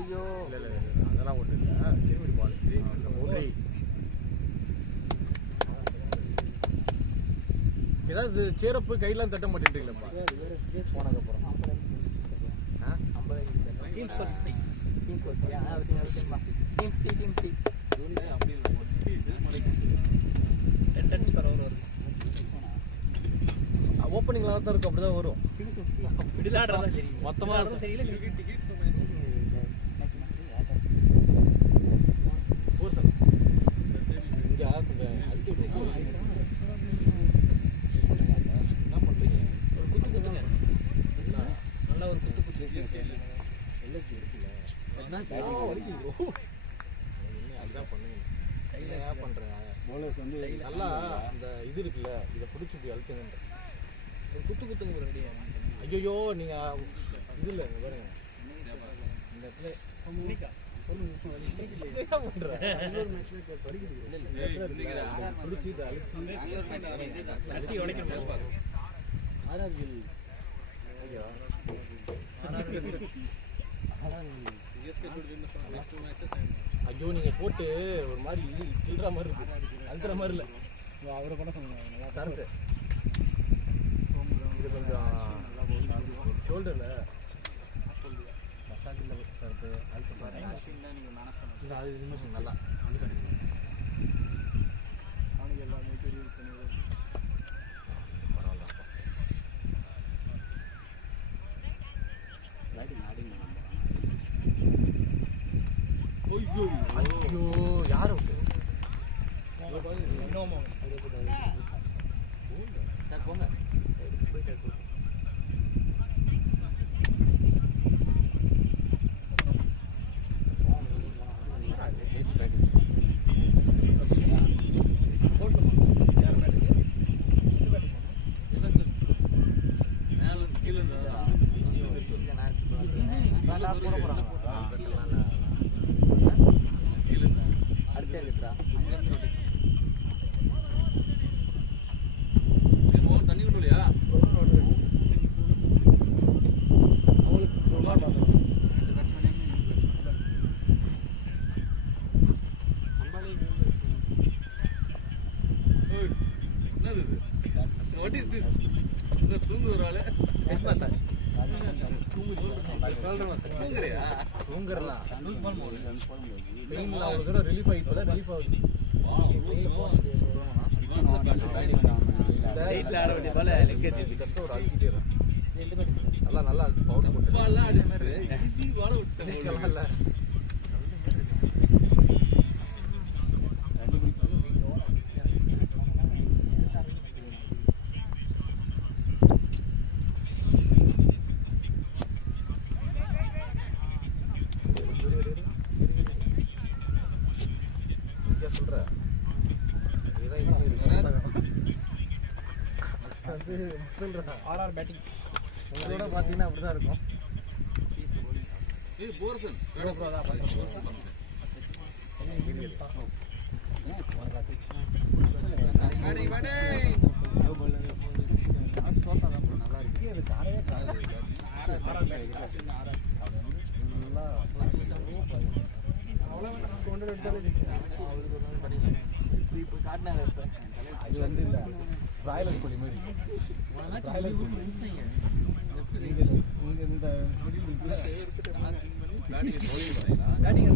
ஐயோ இல்லை அதெல்லாம் ஒன்றும் இல்லை. திரும்பி பால் ஒன்றி ஏதாவது சேர போய் கையெல்லாம் தட்ட மாட்டேன்றீங்களப்பா போனதுக்கப்புறம். ஆ டீம் ஸ்கோர் டீம் ஸ்கோர் யா டீம் அட்டெண்டன்ஸ் பர் ஓவர் வருது ஓப்பனிங்ல தான் இருக்கும், அப்படி தான் வரும். மிடில் ஆர்டர் தான் சரி மொத்தமாக சரியில்லை இங்கே என்ன பண்ணுறீங்க? ஒரு குத்து குத்துங்க நல்லா ஒரு குத்து குத்து அதுதான் பண்ணுங்க. என்ன பண்ணுறேன் bowlers வந்து நல்லா அந்த இது இருக்குல்ல, இதை பிடிச்சி இப்படி அழுத்துங்க. ஒரு குத்து குத்துங்க ஒரு ரெடியா ஐயோ நீங்கள் இது இல்லை பாருங்க இந்த இடத்துல ஐயோ நீங்க போட்டு ஒரு மாதிரி கிள்ற மாதிரி இருக்கு, அழுத்துற மாதிரி இல்லை. அவரை கூட சொன்னாங்க நல்லா சரத்து இது கொஞ்சம் ஷோல்டர்ல மசாஜ் இல்லை சரத்து அழுத்த அது நிமிஷம் நல்லா அவனுக்கு எல்லாமே தெரியும் பரவாயில்லப்பா. ஐயோ யார் அவுட்டு? போங்க தண்ணி விட்டுலையா? என்னது வாட் இஸ் திஸ்? தூங்கு ஒரு ஆளு தூங்குறியா? தூங்குறலாம் பெயின்ல அவ்வளோ தூரம் ரிலீஃப் ஆகி இப்போதான் ரிலீஃப் ஆகுது. நல்லா நல்லா பவுடர் போட்டு பால்லாம் அடிச்சுட்டு ஈஸி பால விட்டேன். இல்லை சொல்ற ஆர்ஆர் பேட்டிங் உங்களோட பார்த்தீங்கன்னா அப்படிதான் இருக்கும். இது போர்சன் நல்லா இருக்கு. அது காலையே அது வந்து இந்த பிராய்லர் கோழி மாதிரி பிராய்லர் கோழி இந்த பேட்டிங்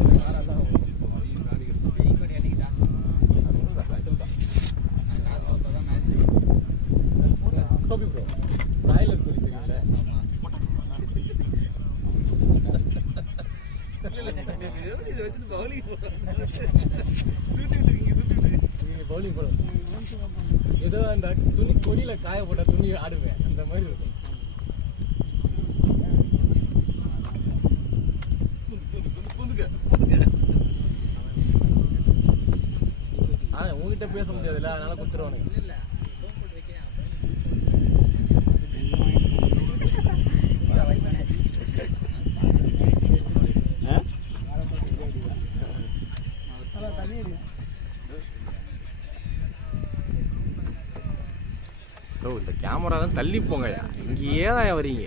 நீங்க பவுலிங் போட ஏதோ அந்த துணி கொடியில காய போட்ட துணி ஆடுவேன் அந்த மாதிரி இருக்கும். உங்ககிட்ட பேச முடியாதுல்ல, அதனால குத்துருவானுங்க. இந்த கேமரா தான் தள்ளி போங்கயா, இங்கேயே தான் வரீங்க.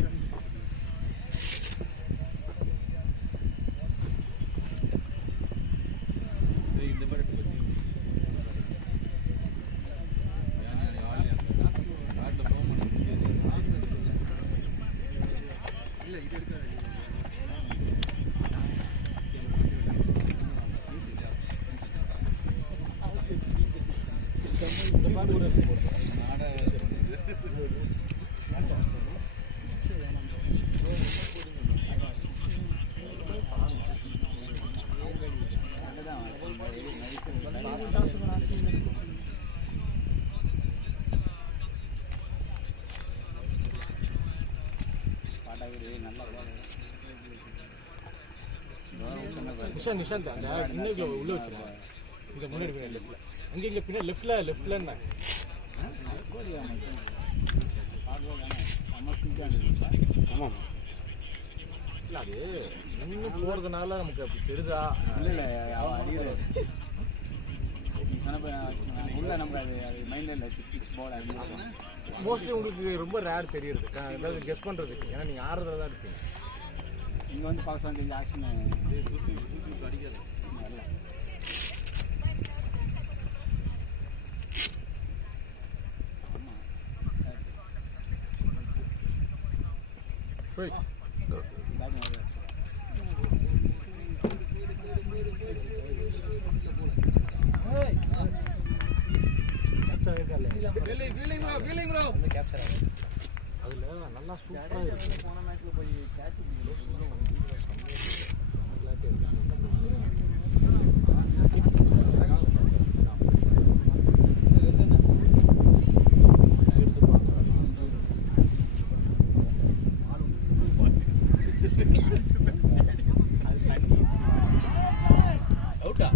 நிஷாந்த் அந்த இன்னைக்கு உள்ள வச்சிருக்கேன். இங்க முன்னாடி லெஃப்ட்ல, அங்கே இங்க பின்னாடி லெஃப்ட்ல என்ன ஆமாம் இல்லை, அது இன்னும் போகிறதுனால நமக்கு அப்படி தெரியுதா? இல்லை அவன் அடிக்கிற நீ சொன்னப்போ உள்ள நமக்கு அது மைண்டில் இல்லை. சிக்ஸ் பால் அது மோஸ்ட்லி உங்களுக்கு ரொம்ப ரேர் தெரியுது, ஏதாவது கெஸ் பண்ணுறதுக்கு. ஏன்னா நீங்கள் ஆடுறதுல தான் இருக்கீங்க. இங்கே வந்து பார்க்க வந்து இந்த ஆக்ஷன் அடிக்காது வரல. அதில் நல்லா சூப்பராக இருக்கு. போன மேட்ச்சில் போய் கேட்ச் அவுட்டா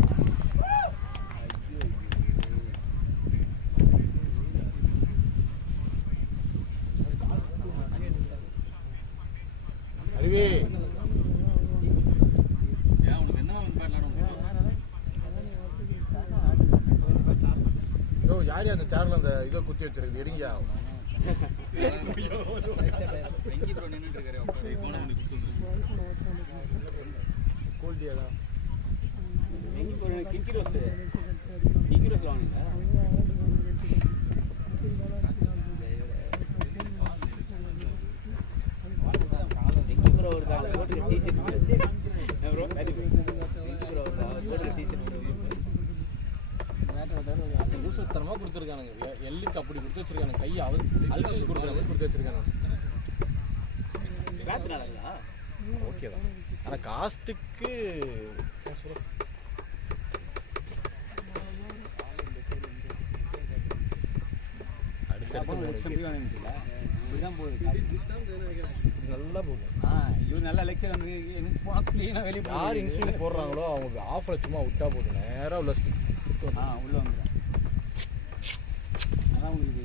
அறிவே யாரு அந்த சேர்ல அந்த இதை குத்தி வச்சிருக்கு எரிங்கயா? கோல்டியா தான் கிங்கி ரோஸ் வாங்கினீங்களா? ஒரு கால போட்டு டிஷர்ட் தரமா கொடுத்துருக்கானுங்க. எல்லுக்கு அப்படி கொடுத்து வச்சிருக்கானுங்க. கையை அழுக்கு கொடுக்குற மாதிரி கொடுத்து வச்சிருக்கானுங்க. ஓகே தான், ஆனால் காஸ்ட்டுக்கு நல்லா போகுது. இவர் நல்லா லெக்சர் வந்து கிளீனாக வெளியே யார் இன்சூரன்ஸ் போடுறாங்களோ அவங்க ஆஃபர் சும்மா விட்டா போதும், நேராக உள்ள உள்ள வந்துடும். அதான் உங்களுக்கு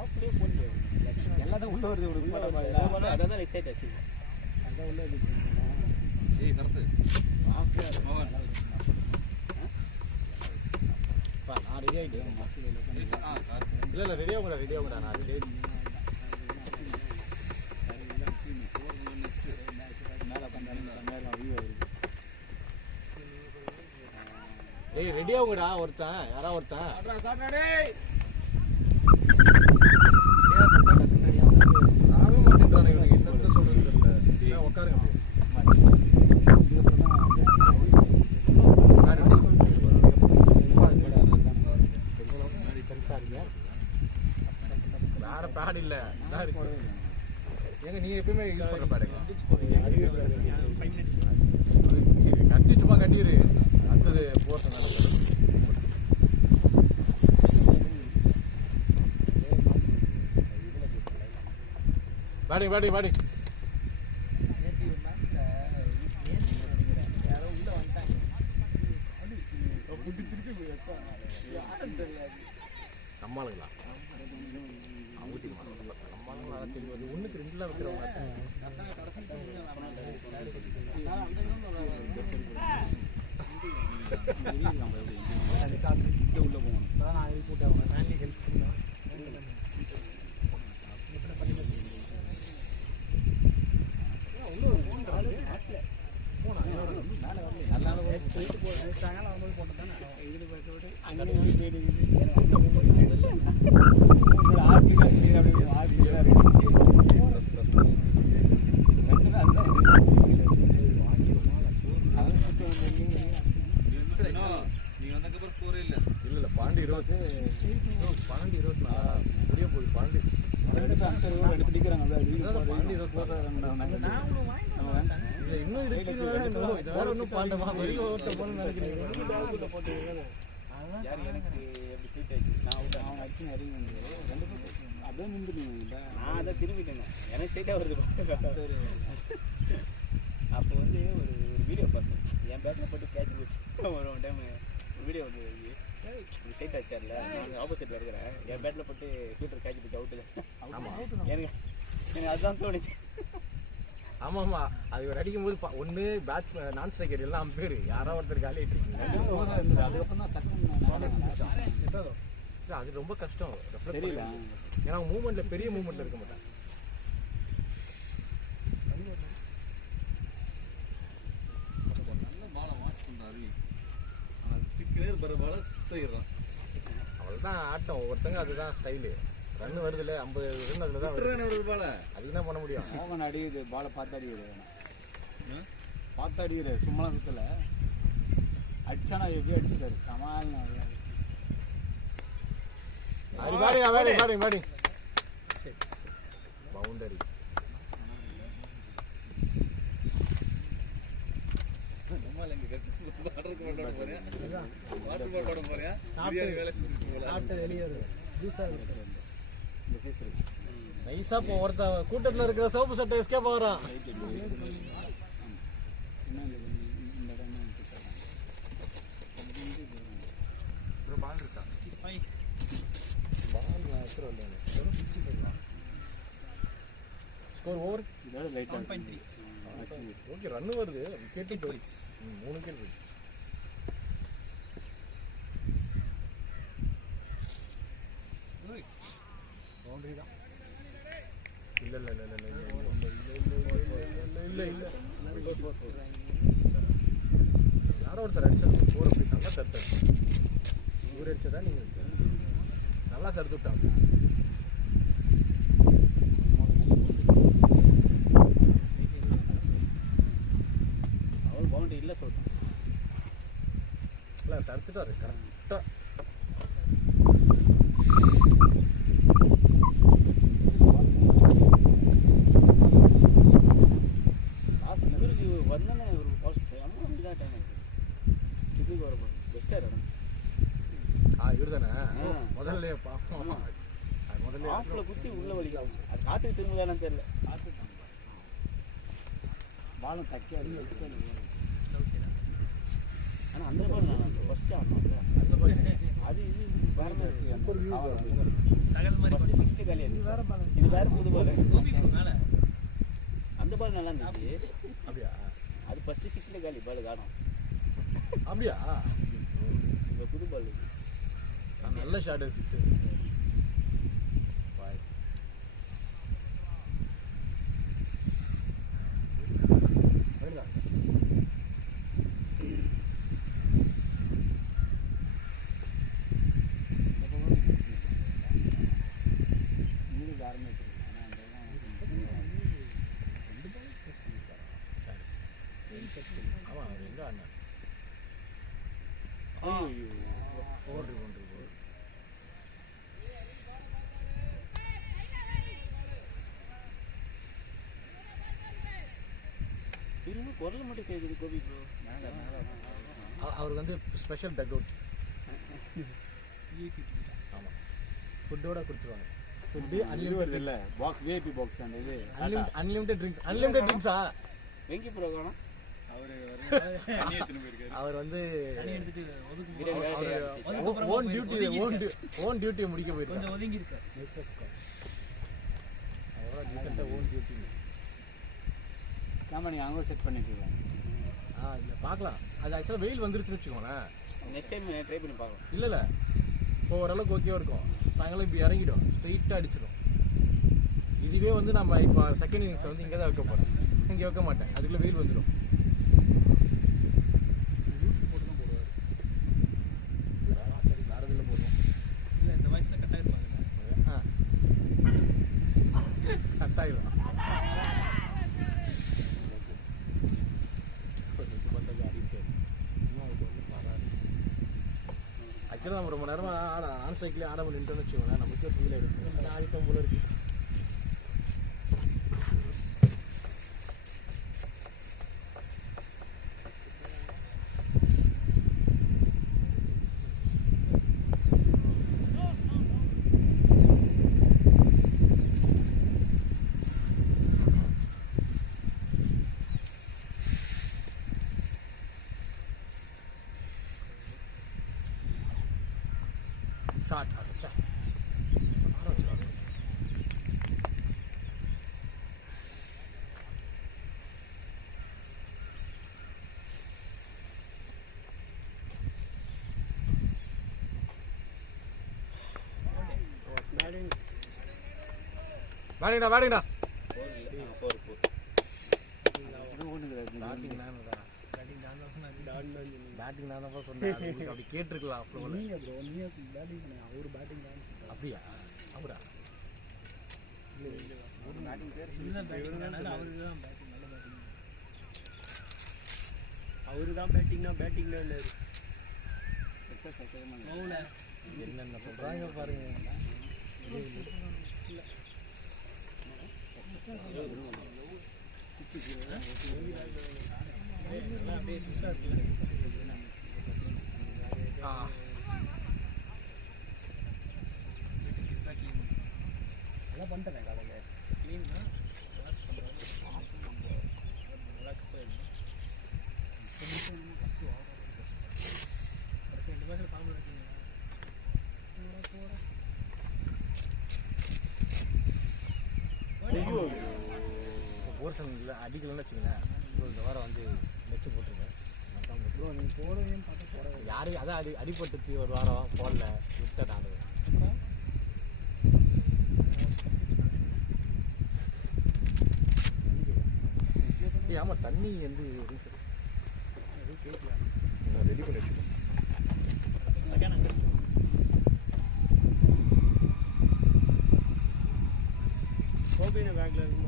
ஆஃப்லேயே போட்டு எல்லாத்தையும் உள்ள வருது. உங்களுக்கு அதான் எக்ஸைட் ஆச்சு. அதான் உள்ள வந்துச்சு. நான் ரெடி ஆகிட்டேன். இல்லை ரெடியாகுங்கடா நான் ரெடி. டேய் ரெடி ஆகுங்கடா, ஒருத்தன் யாரா ஒருத்தன் ஆக மாட்டேன்றானே. இவனுக்கு என்னத்த சொல்றது தெரியல. உட்காருங்க. வேற பேட் இல்லை, ஏங்க நீங்க எப்பயுமே யூஸ் பண்ற பாருங்க எந்திரிச்சு போறீங்க 5 மினிட்ஸ் கட்டி சும்மா கட்டிடு அடுத்தது போறதுனால வாடி வாடி வாடி யாரோ உள்ள வந்துட்டாங்க நம்மளுங்களா ஊட்டி நம்மளுங்களா தெரியும் ஒன்றுக்கு ரெண்டுலாம் வைக்கிறவங்க உள்ள போகணும் நான் ஹெல்ப் போட்டு நானே ஹெல்ப் பண்ணேன் நீங்க வந்ததுக்கப்புறம் ஸ்கோரே இல்லை. இல்லை 12-20 12-24 வெளியே போய் 12 இல்லை இன்னும் இருக்கு வேற ஒன்றும் 12 வெளியில் ஒருத்த போகணும்னு நினைக்கிறீங்க யார் எனக்கு எப்படி சீட் ஆயிடுச்சு நான் விட்டு அவங்க அடிச்சு நிறைய வந்து ரெண்டு பேரும் அப்படியே நின்றுடுங்க நான் அதை திரும்பிட்டேங்க எனக்கு ஸ்ட்ரைட்டாக வருது அப்போ வந்து ஒரு வீடியோ பார்த்தேன் என் பேட்டில் போட்டு கேட்ச் போச்சு ஒரு டைம் ஒரு வீடியோ வந்து ஸ்ட்ரைட் ஆச்சார்ல நான் ஆப்போசிட்டில் இருக்கிறேன் என் பேட்டில் போட்டு ஃபீல்டர் கேட்ச் போச்சு அவுட்டு எனக்கு அதுதான் தோணுச்சு ஆமாம்மா அது ஒரு அடிக்கும்போது ஒன்று பேட் நான் ஸ்ட்ரைக்கர் எல்லாம் பேர் யாராவது ஒருத்தர் காலிட்டு இருக்கீங்க அதுக்கப்புறம் தான் சட்டம் அது ரொம்ப கஷ்டம் தெரியல ஏன்னா மூவ்மெண்ட்ல பெரிய மூவ்மெண்ட்ல இருக்க மாட்டேன் நல்ல பாலை வாட்ச் பண்றாரு. ஸ்டிக்கரே பர பாலை சுத்திடுறான். அவ்வளோதான் ஆட்டம் ஒவ்வொருத்தங்க அதுதான் ஸ்டைலு ரன் வருதுல்ல 50 ரன் அதில் தான் வருது ஒரு பாலை அதுக்கு என்ன பண்ண முடியும் மோகன் அடிக்குது பாலை பார்த்து அடிக்கிறது பார்த்து அடிக்கிறது சும்மா சுத்தல அடிச்சானா எப்படி அடிச்சுட்டாரு கமால் பேட்டிங் பவுண்டரி நைஸா இப்போ ஒருத்த கூட்டத்தில் இருக்கிற சோப்பு சட்டை எஸ்கேப் ஆகிறான் பால் இருக்கா ஸ்கோர் ஓவர் ஓகே ரன் வருது விக்கெட்டு போயிடுச்சு 3 விக்கெட் போயிடுச்சு பவுண்டரி தான் இல்லை யாரோ ஒருத்தர் அடிச்சாங்க ஸ்கோர் அப்படி நல்லா தடுத்தாரு இவர் அடிச்சதா நீங்கள் நல்லா தடுத்து விட்டாங்க அவள் பவுண்டரி இல்லை சொல்லிட்டான் இல்லை தடுத்துட்டாரு கரெக்டாக இவருக்கு வந்தோன்னே ஒரு பால் செம்ம அப்படி தான் டைம் ஆகுது இதுக்கு வர பெஸ்ட்டாக இருக்கும் இவர் தானே முதல்ல பார்ப்போம் அது முதல்ல ஆஃபில் குத்தி உள்ள வலிக்கும் அது காற்றுக்கு திரும்புதானு தெரியல பாலம் தக்கி ஆனால் அந்த பால் நான் ஃபஸ்ட்டு ஆடணும் அந்த பால் அது இது வேற மாதிரி 60 காலி இது வேற புது பால் அந்த பால் நல்லா இருந்துச்சு அப்படியா அது ஃபஸ்ட்டு 60 காலி பால் காணும் அப்படியா இந்த புது பால் நல்ல ஷாட் 6 பாய் ஆமாம் அவர் எங்கே அண்ணா குரல் மட்டும் கேட்குது கோபி ப்ரோ. அவருக்கு வந்து ஸ்பெஷல் டக் அவுட். ஆமாம், ஃபுட்டோட கொடுத்துருவாங்க. ஃபுட்டு அன்லிமிட்டட் இல்லை பாக்ஸ் விஐபி பாக்ஸ் அந்த இது அன்லிமிட்டட் ட்ரிங்க்ஸ். அன்லிமிட்டட் ட்ரிங்க்ஸா? வெங்கி ப்ரோ காணும். அவர் வந்து பிரியாணி ஓன் டியூட்டியை முடிக்க போயிருக்காரு. ஒதுங்கி இருக்காரு. அவரோட டிசென்ட்டாக ஓன் டியூட்டி. ஆமாம், நீங்கள் அங்கே செட் பண்ணிட்டு இருக்காங்க. இல்லை பார்க்கலாம். அது ஆக்சுவலாக வெயில் வந்துருச்சுன்னு வச்சுக்கோங்களேன். நெக்ஸ்ட் டைம் ட்ரை பண்ணி பார்க்கலாம். இல்லை இப்போ ஓரளவுக்கு ஓகேவா இருக்கும். சாயங்காலம் இப்போ இறங்கிடும், ஸ்ட்ரெயிட்டாக அடிச்சிடும். இதுவே வந்து நம்ம இப்போ செகண்ட் இன்னிங்ஸை வந்து இங்கே தான் வைக்க போகிறேன், இங்கே வைக்க மாட்டேன். அதுக்குள்ளே வெயில் வந்துடும். கட்டாயிடும். ஆக்சுவலாக நம்ம ரொம்ப நேரமாக ஆன் சைக்கிளே ஆட பண்ணிட்டோம்னு வச்சுக்கோங்களேன், நமக்கு ஃபீல் ஆகிடும். ஆடிட்டோம் போல இருக்கு. ஷார்ட் அடிச்சா பேட்டிங்டா பேட்டிங்டா. பேட்டிங் நான் தான் சொன்னேன். அப்படி கேட்டிருக்கலாம். அப்படியா? அவரா? அவரு தான் பேட்டிங்னா என்னென்ன சொல்றாங்க பாருங்க. நல்லா பண்ணிட்டேன் காலையில் க்ளீன் தான். போர்ஷன்ல அடிக்கலன்னு வச்சுக்கோங்களேன், இந்த வாரம் வந்து நெச்சு போட்டுருக்கேன். யாரு அதான் அடிபட்டுச்சு ஒரு வாரம் போடல, விட்ட நான். ஆமாம், தண்ணி வந்து ரெடி பண்ணி வச்சுக்கோங்க. பேங்க்ல இருக்கு.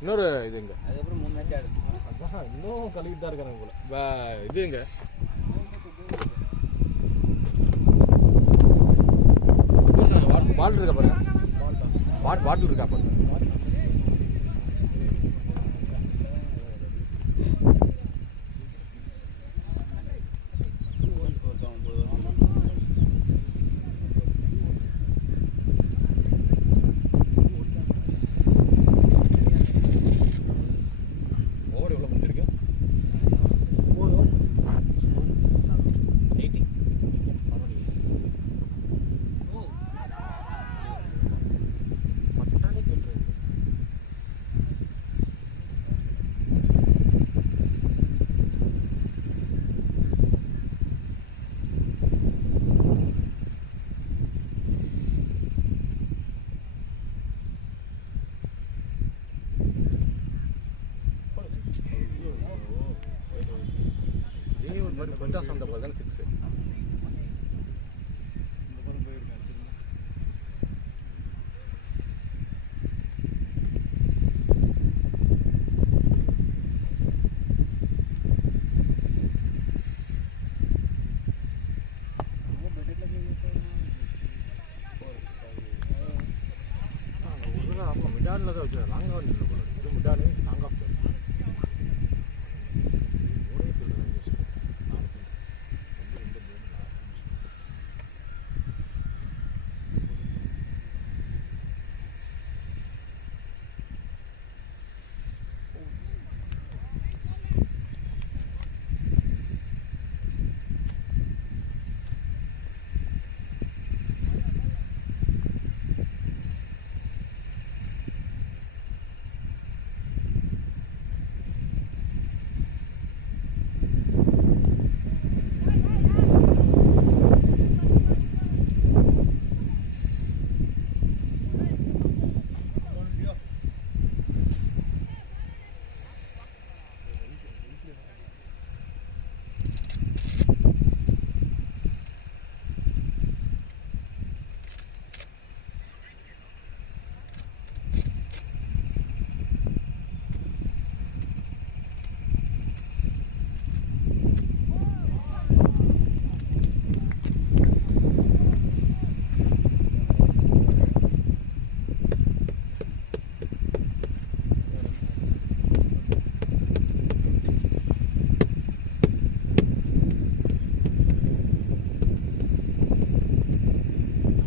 இன்னொரு இது எங்க? அதுக்கப்புறம் 3 மேட்ச் ஆடுது. அதான் இன்னும் கழுவிட்டு தான் இருக்காங்க போல. இது எங்க? பாட்டில் இருக்கா பாருங்க. பாட்டில் இருக்கா பாருங்க. ஓவர் எவ்வளோ முடிஞ்சிருக்கு? பஞ்சாஸ் அந்த போல் தான் 6. மிடில் தான் வச்சு லாங் ஆஃப் இல்லை போல இது முட்டானு லாங் ஆஃப் ஊரே சொல்கிறேன்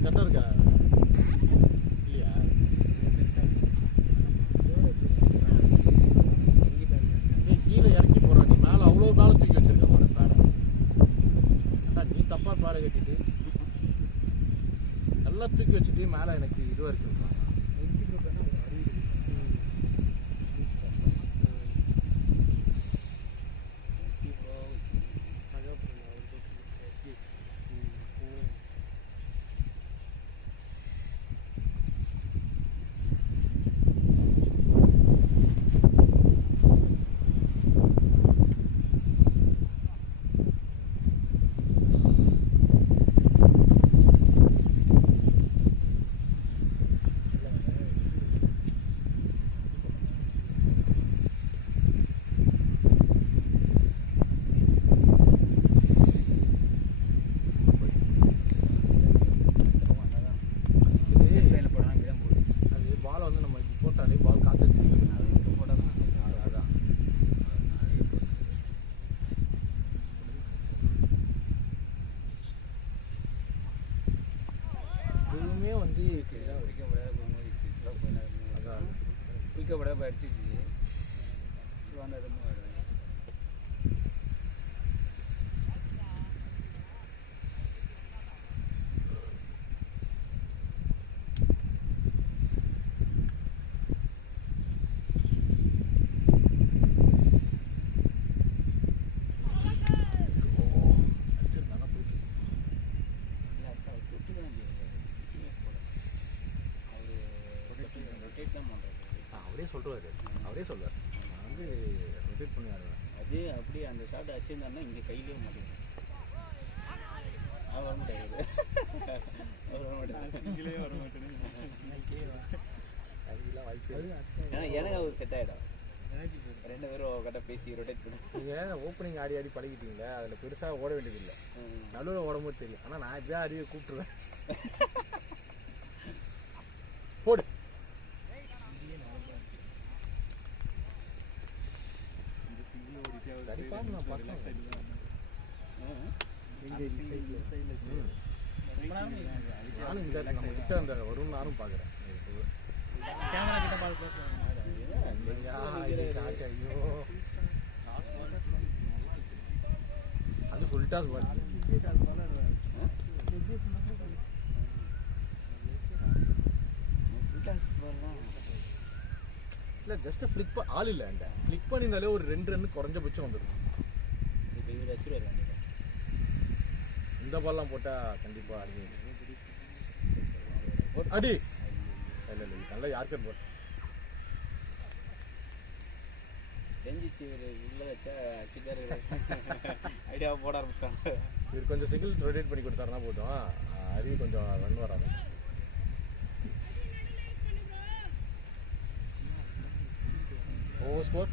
கரெக்டாக இருக்கா இல்லையா கீழே இறக்கி போகிற நீ மேலே அவ்வளோ நாள் தூக்கி வச்சிருக்க மாட்டேன் பேடை அண்ணா நீ தப்பாக பேடை கட்டிட்டு நல்லா தூக்கி வச்சுட்டு மேலே எனக்கு இதுவாக இருக்கு விட அடிச்சிச்சு வந்ததும் அவரே சொல்லுவார் நான் வந்து ரொட்டேட் பண்ணி ஆடுவேன் அது அப்படியே அந்த ஷாட் அடிச்சிருந்தாருன்னா இங்கே கையிலே மாட்டேங்குது அவர் வர மாட்டேங்குது அவர் வர மாட்டேங்குது வர மாட்டேங்குது ஏன்னா எனக்கு அவர் செட் ஆகிடும் ரெண்டு பேரும் கரெக்டாக பேசி ரொட்டேட் பண்ணி நீங்கள் ஓப்பனிங் ஆடி ஆடி பழகிட்டீங்களே அதில் பெருசாக ஓட வேண்டியதில்லை நடுவில் ஓடும்போது தெரியும் ஆனால் நான் இப்படியே அறிவை கூப்பிட்டுருவேன் போடு நானும் இந்த நம்ம கிட்ட அந்த வரும் நானும் பார்க்குறேன் அது ஃபுல் டாஸ் பால் இல்லை ஜஸ்ட் ஃப்ளிக் ஆள் இல்லை என்கிட்ட ஃப்ளிக் பண்ணியிருந்தாலே ஒரு 2 ரன் குறைஞ்சபட்சம் வந்துடும் இந்த பால்லாம் போட்டால் கண்டிப்பாக அடி அடி இல்லை இல்லை நல்லா யார்கர் போட் தெரிஞ்சிச்சு உள்ள வச்சா சிக்கர் ஐடியாவை போட ஆரம்பிச்சிட்டாங்க இது கொஞ்சம் சிங்கிள் ரொட்டேட் பண்ணி கொடுத்தாருன்னா போதும் அருவி கொஞ்சம் ரன் வராது ஓவர் ஸ்கோர்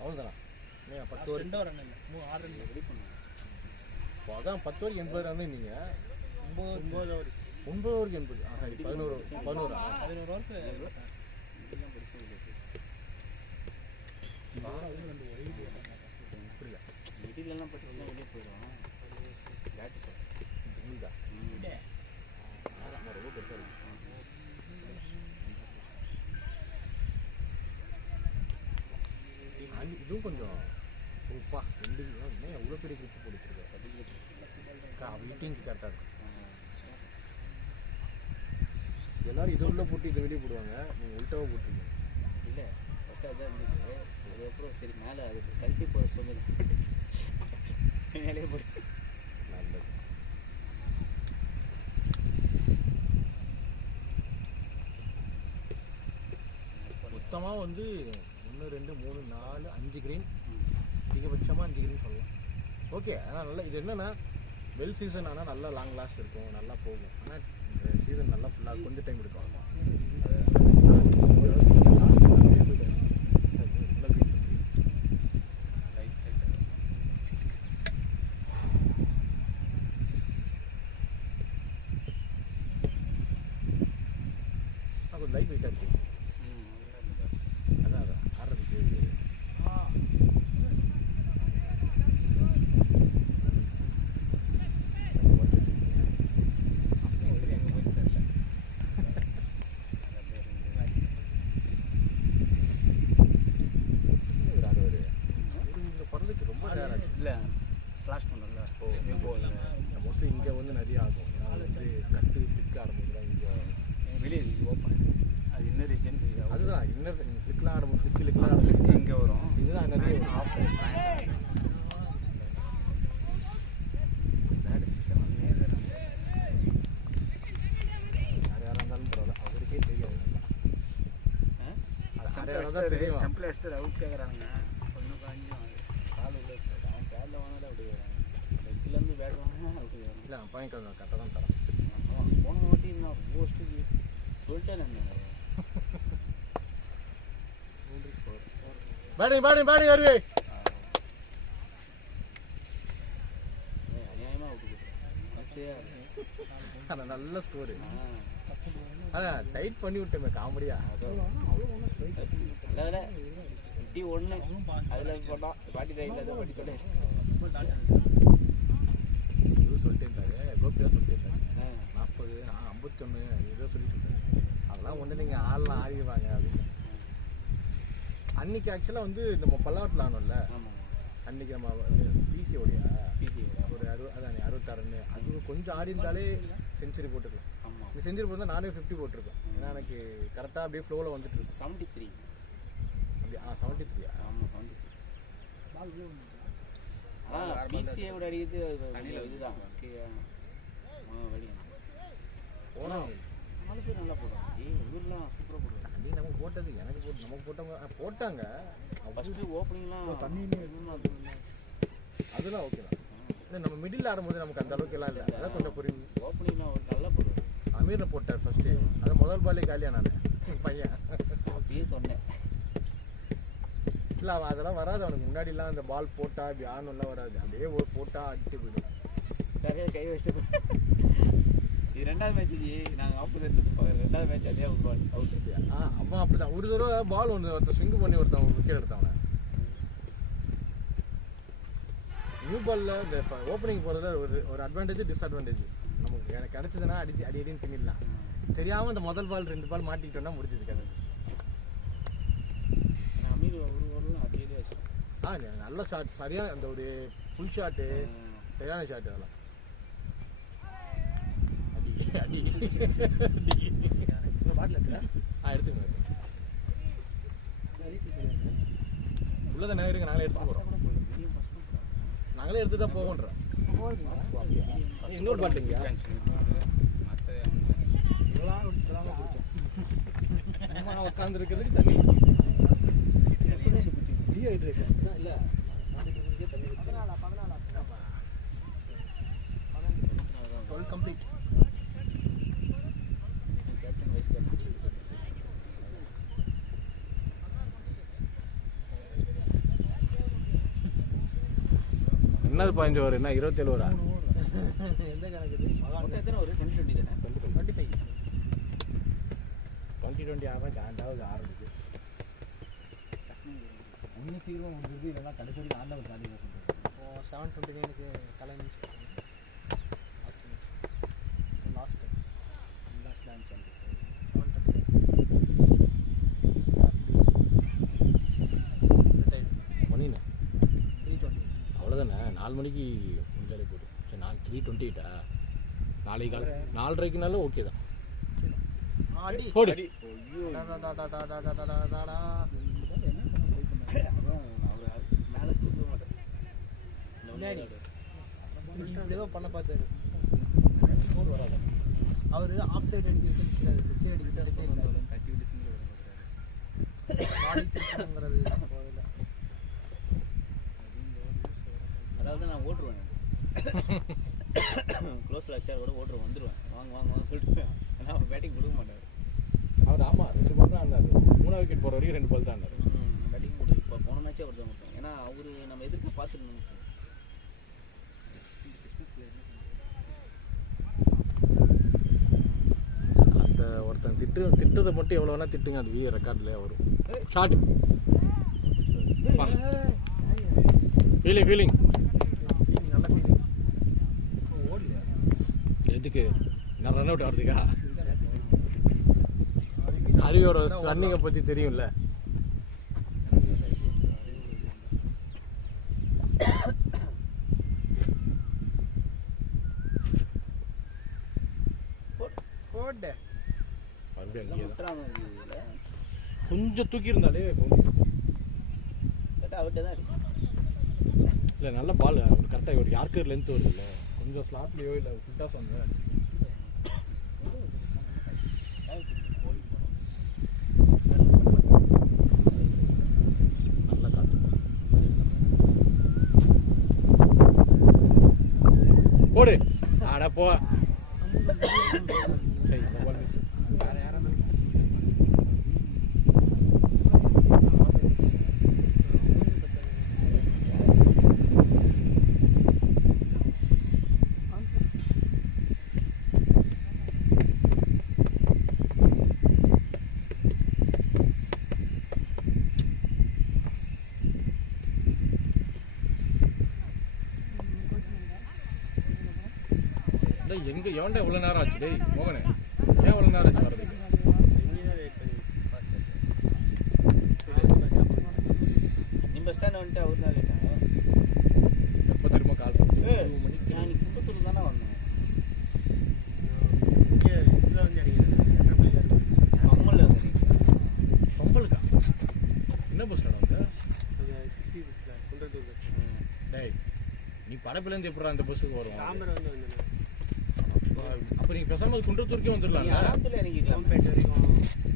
அவ்வளோதானா 10 ஓவர் 2 ரன் இல்லை 6 ரன் ரெடி பண்ணுங்க அதான் 10 ஓவர் 80 ரன் நீங்கள் 9 ஓவர் 9 ஓவருக்கு 80. சாரி 11 11. 11 ஓவருக்கு இதெல்லாம் படிச்சு புரியல. மிடிலெல்லாம் படிச்சுன்னா வெளியே போயிடுவான். பேட்டு சார் புரியுதா? ரொம்ப பெருசாக இருக்கு. இதுவும் கொஞ்சம் உப்பா 2 இன்னும் எவ்வளோ பெரிய கிரிப்பு போட்டுருக்கேன். 8 இன்ச்சு கரெக்டாக இருக்கும். எல்லாரும் இதை உள்ள போட்டு இதை வெளியே போடுவாங்க, நீங்கள் உள்டாவாக போட்டுருக்கீங்க. இல்லை ஃபஸ்ட்டு அதான் இருந்துச்சு. அதுக்கப்புறம் சரி மேலே அது கல்வி போகிற சொன்னது மேலே போட்டு நல்லது. மொத்தமாக வந்து 1 2 3 4 5 கிரீன், அதிகபட்சமாக 5 கிரீன் சொல்லலாம். ஓகே, ஆனால் நல்லா இது என்னென்னா வெல் சீசன் ஆனால் நல்லா லாங் லாஸ்ட் இருக்கும், நல்லா போகும். ஆனால் இந்த சீசன் நல்லா ஃபுல்லாக கொஞ்சம் டைம் எடுக்கும். கொஞ்சம் லைட் வெயிட்டாக இருக்கு. அதான் அதான் ஆடுறதுக்கு இல்லை ஸ்லாஷ் பண்ணுறல மோஸ்ட்லி இங்கே வந்து நிறைய ஆகும். ஏன்னா வந்து கட்டு ஃப்ளிக் ஆடும்போது தான் இங்கே வெளியே ஓப்பன் அது இன்னர் ரீஜன். அதுதான் இன்னர் ஃப்ளிக்லாம் ஆடும்போது ஃப்ளிக்லாம் ஆடும்போது இங்கே வரும். இதுதான் நிறைய ஆஃப் யாராக இருந்தாலும் பரவாயில்ல, அவருக்கே தெரியும். தெரியும் டெம்பிள் அடிச்சு அவுட் கேட்குறாங்க. ஒன்றும் காஞ்சும் கால் உள்ள அவன் பேரில் வாங்கினாலும் அப்படி வராங்க. லெக்கிலேருந்து பேட் வாங்கினா அப்படி வரும். இல்லை பையன் கரெக்டாக தான் தரேன். போன வாட்டி நான் போஸ்ட்டுக்கு சொல்லிட்டேன் நான். பேட்டிங் வருவே அநியாயமாக விட்டு ஆசையாக அந்த நல்ல ஸ்கோரு. அதான் டைட் பண்ணி விட்டோமே காமெடியா. நல்ல 51 அதில் போட்டான். 45 அதை படி சொல்ல இது சொல்லிட்டேன் கோபி தான் சொல்லிட்டேன். 40 51 ஏதோ சொல்லிட்டு இருக்காரு. அதெல்லாம் ஒன்று நீங்கள் ஆள்லாம் ஆடிடுவாங்க அப்படின்னு. அன்னைக்கு ஆக்சுவலாக வந்து நம்ம பல்லாவரத்தில் ஆனோம்ல, அன்னைக்கு நம்ம பிசியோடைய ஒரு 66 அது கொஞ்சம் ஆடி இருந்தாலே செஞ்சுரி போட்டுருக்கலாம். இந்த செஞ்சுரி போட்டு நானே 50 போட்டிருக்கேன். ஏன்னா எனக்கு கரெக்டாக அப்படியே ஃப்ளோவில் வந்துட்டு இருக்கு. 73 அப்படி 73. ஆமாம் 73. பிசியோட அடிக்கிறது இதுதான் போனோம். 4 பேர் நல்லா போடுவாங்க. ஊர்லாம் சூப்பராக போடுவாங்க. தண்ணி நமக்கு போட்டது எனக்கு போட்டு நமக்கு போட்டவங்க போட்டாங்க. ஃபஸ்ட்டு ஓப்பனிங்லாம் தண்ணி அதெல்லாம் ஓகே தான். இல்லை நம்ம மிடில் ஆடும்போது நமக்கு அந்த அளவுக்கு எல்லாம் இல்லை. அதான் கொஞ்சம் புரியுது. ஓப்பனிங்லாம் ஒரு நல்லா போடுவாங்க. அமீரில் போட்டார் ஃபர்ஸ்ட்டு. அது முதல் பாலே காலியா நான் பையன் அப்படியே சொன்னேன். இல்லை அவன் அதெல்லாம் வராது. அவனுக்கு முன்னாடிலாம் அந்த பால் போட்டா இப்படி ஆடணும்லாம் வராது. அப்படியே ஒரு போட்டா அடிச்சு போயிடும். நிறைய கை வச்சுட்டு இது 2வது மேட்ச் நாங்கள் ஆப்போசிட் 2வது மேட்ச் அதே ஒரு பால் அவுட். அவன் அப்படிதான் ஒரு தடவை பால் ஒருத்தர் ஸ்விங் பண்ணி ஒருத்தன் விக்கெட் எடுத்தவன். நியூ பாலில் இந்த ஓப்பனிங் போகிறதுல ஒரு அட்வான்டேஜ் டிஸ்அட்வான்டேஜ். நமக்கு எனக்கு கிடைச்சதுன்னா அடின்னு பின்னிடலாம். தெரியாமல் இந்த முதல் பால் 2 பால் மாட்டிக்கிட்டோன்னா முடிஞ்சது கதை. அமீர் ஒரு ஓவர்லாம் அப்படியே வச்சு நல்ல ஷாட், சரியான அந்த ஒரு ஃபுல் ஷாட்டு, சரியான ஷாட். அதெல்லாம் அடி பாட்டில் எடுத்துக்கோங்க. உள்ளதை நகருங்க, நாங்களே எடுத்து போகிறோம். நாங்களே எடுத்து தான் போவோன்றோம். இன்னொரு பாட்டுங்க உட்காந்து இருக்கிறதுக்கு தண்ணி டீஹைட்ரேஷன் இல்லை. கம்ப்ளீட் கேப்டன் வைஸ் கேப்டன் என்னது 15 ஓவர் என்ன 27 ஓவரா? எந்த கணக்கு எத்தனை ஒரு 20 தானே 2020 ஆக காண்டாவது ஆரம்பிச்சு ஒன்றும் சீக்கிரம் முடிஞ்சது இல்லைன்னா கடைசி வரைக்கும் ஆண்டவர் தாண்டி தான் சொல்கிறேன். இப்போ 7:29க்கு தலை மிஸ் லாஸ்ட் டான்ஸ் 7:30 பண்ணினேன் 3:20 அவ்வளோதானே 4 மணிக்கு முடிஞ்சாலே போய்டும். சரி நான் 3:28 நாளைக்கு காலை 4:30க்குனாலும் ஓகே தான். ஆடி போடு ஏதோ பண்ண பார்த்தாரு. அவரு ஆஃப் சைடு அடிக்கிறது லெஃப்ட் சைடு அடிக்கிறது அதாவது நான் ஓட்டுருவேன் க்ளோஸில் வச்சார் கூட ஓட்டுருவேன் வந்துடுவேன் வாங்க வாங்க வாங்க சொல்லிட்டு. ஆனால் அவன் பேட்டிங் கொடுக்க மாட்டார். அவர் ஆமாம் 2 பால் தான் ஆனார். 3ஆவது விக்கெட் போகிற வரைக்கும் 2 பால் தான் ஆனார். பேட்டிங் கொடுக்கும். இப்போ போன மேட்சே அவர் தான் கொடுத்தோம். ஏன்னா அவர் நம்ம எதிர்க்க பார்த்துருந்தோம் சார். அந்த ஒருத்தன் திட்டத்தை மட்டும் எவ்வளோ வேணால் திட்டுங்க, அது வீடியோ ரெக்கார்டில் வரும். ஷார்ட் ஃபீலிங் நல்ல ஃபீலிங். எதுக்கு நான் ரன் அவுட் ஆகிறதுக்கா? அருவியோட ரன்னிங்கை பற்றி தெரியும்ல. போடு மறுபடியும் அங்கேயே தான். விட்டுறாங்க கொஞ்சம் தூக்கி இருந்தாலே அவர்கிட்ட தான் இருக்கு. இல்லை நல்ல பால் ஒரு கரெக்டாக ஒரு யார்க்கர் லென்த் வருது இல்லை, கொஞ்சம் ஸ்லாட்லேயோ இல்லை ஃபுட்டாக சொன்னேன். நல்ல காற்று போடு ஆடா போ. சரி இந்த ball miss. வேற யாராவது டேய் எங்க எவன்டா இவ்வளோ நேரம் ஆச்சு? டேய் மோகனே ஏன் இவ்வளோ நேரம் ஆச்சு வரதுக்கு? நீ பஸ் ஸ்டாண்ட் வந்துட்டு அவர் தான் கேட்டாங்க. எப்போ திரும்ப கால் பண்ணி நான் கும்பத்தூர் தானே வந்தேன். கம்மல்ல இருந்தேன். பொம்பலுக்கா என்ன பஸ் ஸ்டாண்ட் வந்து? டேய் நீ படப்புலேருந்து எப்படா அந்த பஸ்ஸுக்கு வரும்? அப்போ நீங்கள் பேசாமல் குன்றத்தூருக்கே நீ வந்துடலாம். அனாத்துல இறங்கிக்கலாம்.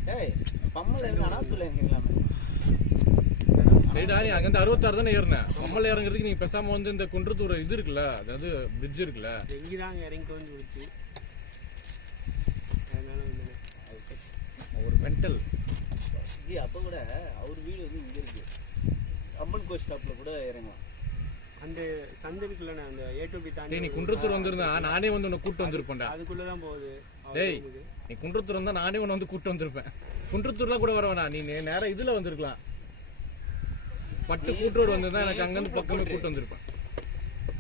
டேய் பம்மல்ல இருந்து அனாத்துல இறங்கிக்கலாம். சரிடா நீ அங்கேருந்து 66 தானே ஏறினேன். பொம்பளை இறங்குறதுக்கு நீங்கள் பேசாமல் வந்து இந்த குன்றத்தூர் இது இருக்குல்ல, அதாவது பிரிட்ஜ் இருக்குல்ல, ஒரு மென்டல். ஜி அப்போ கூட அவர் வீடு வந்து இங்கே இருக்கு. அம்மன் கோச் ஸ்டாப்ல கூட இறங்கலாம். அந்த சந்தை இருக்குல்லண்ணே, அந்த A2B டேய் தாண்டி நீ குன்றத்தூர் வந்திருந்தா நானே வந்து உன்னை கூட்டு வந்திருப்பேன்டா. அதுக்குள்ளதான் போகுது. டேய் நீ குன்றத்தூர் வந்தா நானே உன்னை வந்து கூட்டு வந்திருப்பேன். குன்றத்தூர்லாம் கூட வர வேணாம், நீ நேரா இதுல வந்திருக்கலாம். பட்டு கூட்டூர் வந்திருந்தா எனக்கு அங்கேருந்து பக்கமே கூட்டு வந்திருப்பேன்.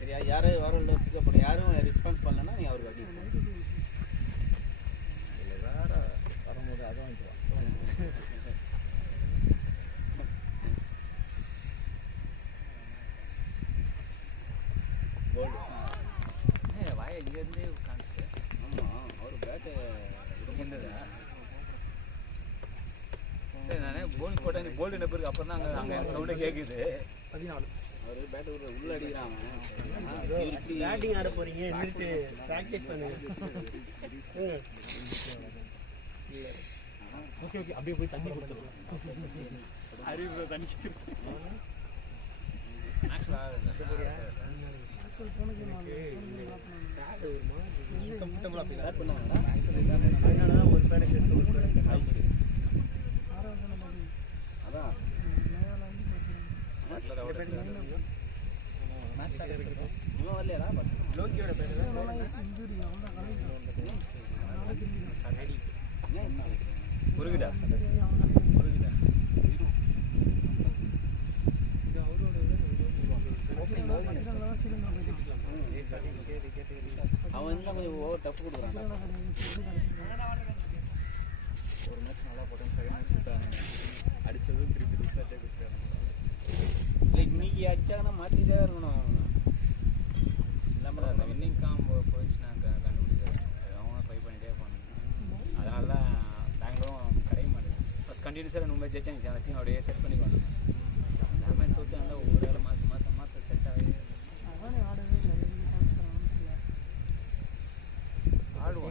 சரியா யாரும் வரல பிக்கப் பண்ண யாரும் ரெஸ்பான்ஸ் பண்ணலன்னா நீ அவருக்கு அடி. இல்லை வேற வரும்போது அதான் வாங்கிக்கலாம். வாய இங்கேருந்தே காமிச்சு. ஆமாம் அவர் பேட்டை என்னதா நானே போல் போட்டேன். நீ போல்டு நம்பருக்கு அப்புறம் தான் அங்கே சவுண்டே கேட்குது. 14 அவர் பேட்டை உள்ள அடிக்கிறான். பேட்டிங் ஆட போறீங்க, எந்திரிச்சு பிராக்டிஸ் பண்ணுங்க. ஓகே ஓகே அப்படியே போய் தண்ணி கொடுத்துடலாம். அறிவு தண்ணி அதனாலதான் ஒரு பேடை சேர்த்து அதான் இவன் வரலையாடா? லோக்கியோட பேரு முருகிடா அவன் இன்னும் கொஞ்சம் ஓவர் டஃப் கொடுக்குறான். ஒரு மேட்ச் நல்லா போட்டேன், செகண்ட் மேட்ச் விட்டாங்க, அடித்ததும் திருப்பி டிஸ்டார்ட்டே கொடுத்தாங்க. இல்லை இன்னைக்கு அடிச்சாங்கன்னா மாற்றிட்டே இருக்கணும். இல்லாமல் அந்த வின்னிங் காம்போ போயிடுச்சுன்னா கண்டுபிடிக்கிறது அவங்க ட்ரை பண்ணிகிட்டே இருப்பாங்க. அதனால தான் பெங்களூரும் கிடைக்க மாட்டேங்குது. ஃபஸ்ட் கண்டினியூஸாக 2 மேட்ச் ஜெயிச்சாங்க, அந்த டீம் அப்படியே செட் பண்ணிக்குவாங்க. எல்லாமே தோற்று நல்லா ஒவ்வொரு வேலை மாற்ற செட் ஆகி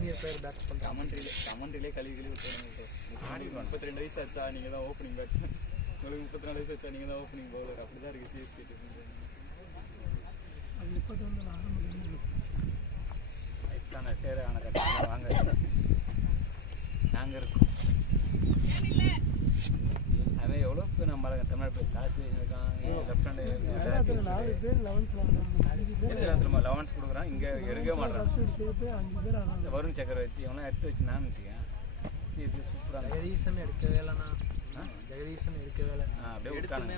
சீனியர் பிளேயர் பேட் பண்ணுறாங்க. கமெண்ட்ரிலே கழுவி விட்டுருவாங்க. 32 வயசு ஆச்சா நீங்கள் தான் ஓப்பனிங் பேட்ஸ்மேன், உங்களுக்கு 34 வயசு ஆச்சா நீங்கள் தான் ஓப்பனிங் பவுலர், அப்படி தான் இருக்குது சிஎஸ்கே டீம். வயசான பேர் ஆன கட்டாங்க வாங்க நாங்கள் இருக்கோம். அவன் எவ்வளோ பேர் நம்ம தமிழ் பேர் சாஸ்திரி இருக்கான், லெஃப்ட் ஹேண்டு 11 கொடுக்குறான். இங்கே எடுக்க மாட்டான். வருண் சக்கரவர்த்தி அவனா எடுத்து வச்சு நான் வச்சுக்கேன். சிஎஸ்கே சூப்பராக ஜெகதீசன் எடுக்கவே இல்லைண்ணா, ஜெகதீசன் எடுக்கவே இல்லை, அப்படியே விட்டாங்க.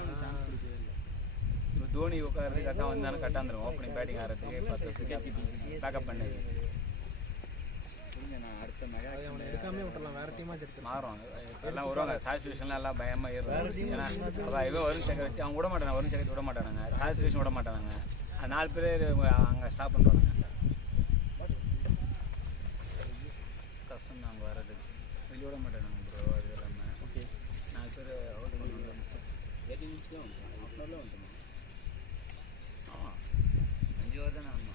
இப்போ தோனி உட்காரது கரெக்டாக வந்தாலும் கரெக்டாக வந்துடும். ஓப்பனிங் பேட்டிங் ஆடுறதுக்கு 10 வருஷத்துக்கு பேக்கப் பண்ணது. நான் அடுத்த மெகா அவனை எடுக்காமே விட்டுறலாம், வேறு டீமாக எடுத்து மாறும். எல்லாம் வருவாங்க சாச்சுவேஷன்லாம் எல்லாம் பயமாக ஏறும். ஏன்னா இவன் வருண் சக்கரவர்த்தி அவங்க விட மாட்டாங்க, வருண் சக்கரவர்த்தி விட மாட்டானுங்க, சாச்சுவேஷன் விட மாட்டானுங்க. 4 பேர் அங்கே ஸ்டாப் பண்ணுறாங்க. கஷ்டம் தான் அங்கே வர்றது, வெளியே விட மாட்டானுங்க ப்ரோ. அது இல்லாமல் 4 பேர் அவுட் பண்ணுவாங்க. 8 நிமிஷம் ஹாஃப்னவரில் வந்துடும். ஆமாம் 5 ஓவர் தான் ஆகணும்.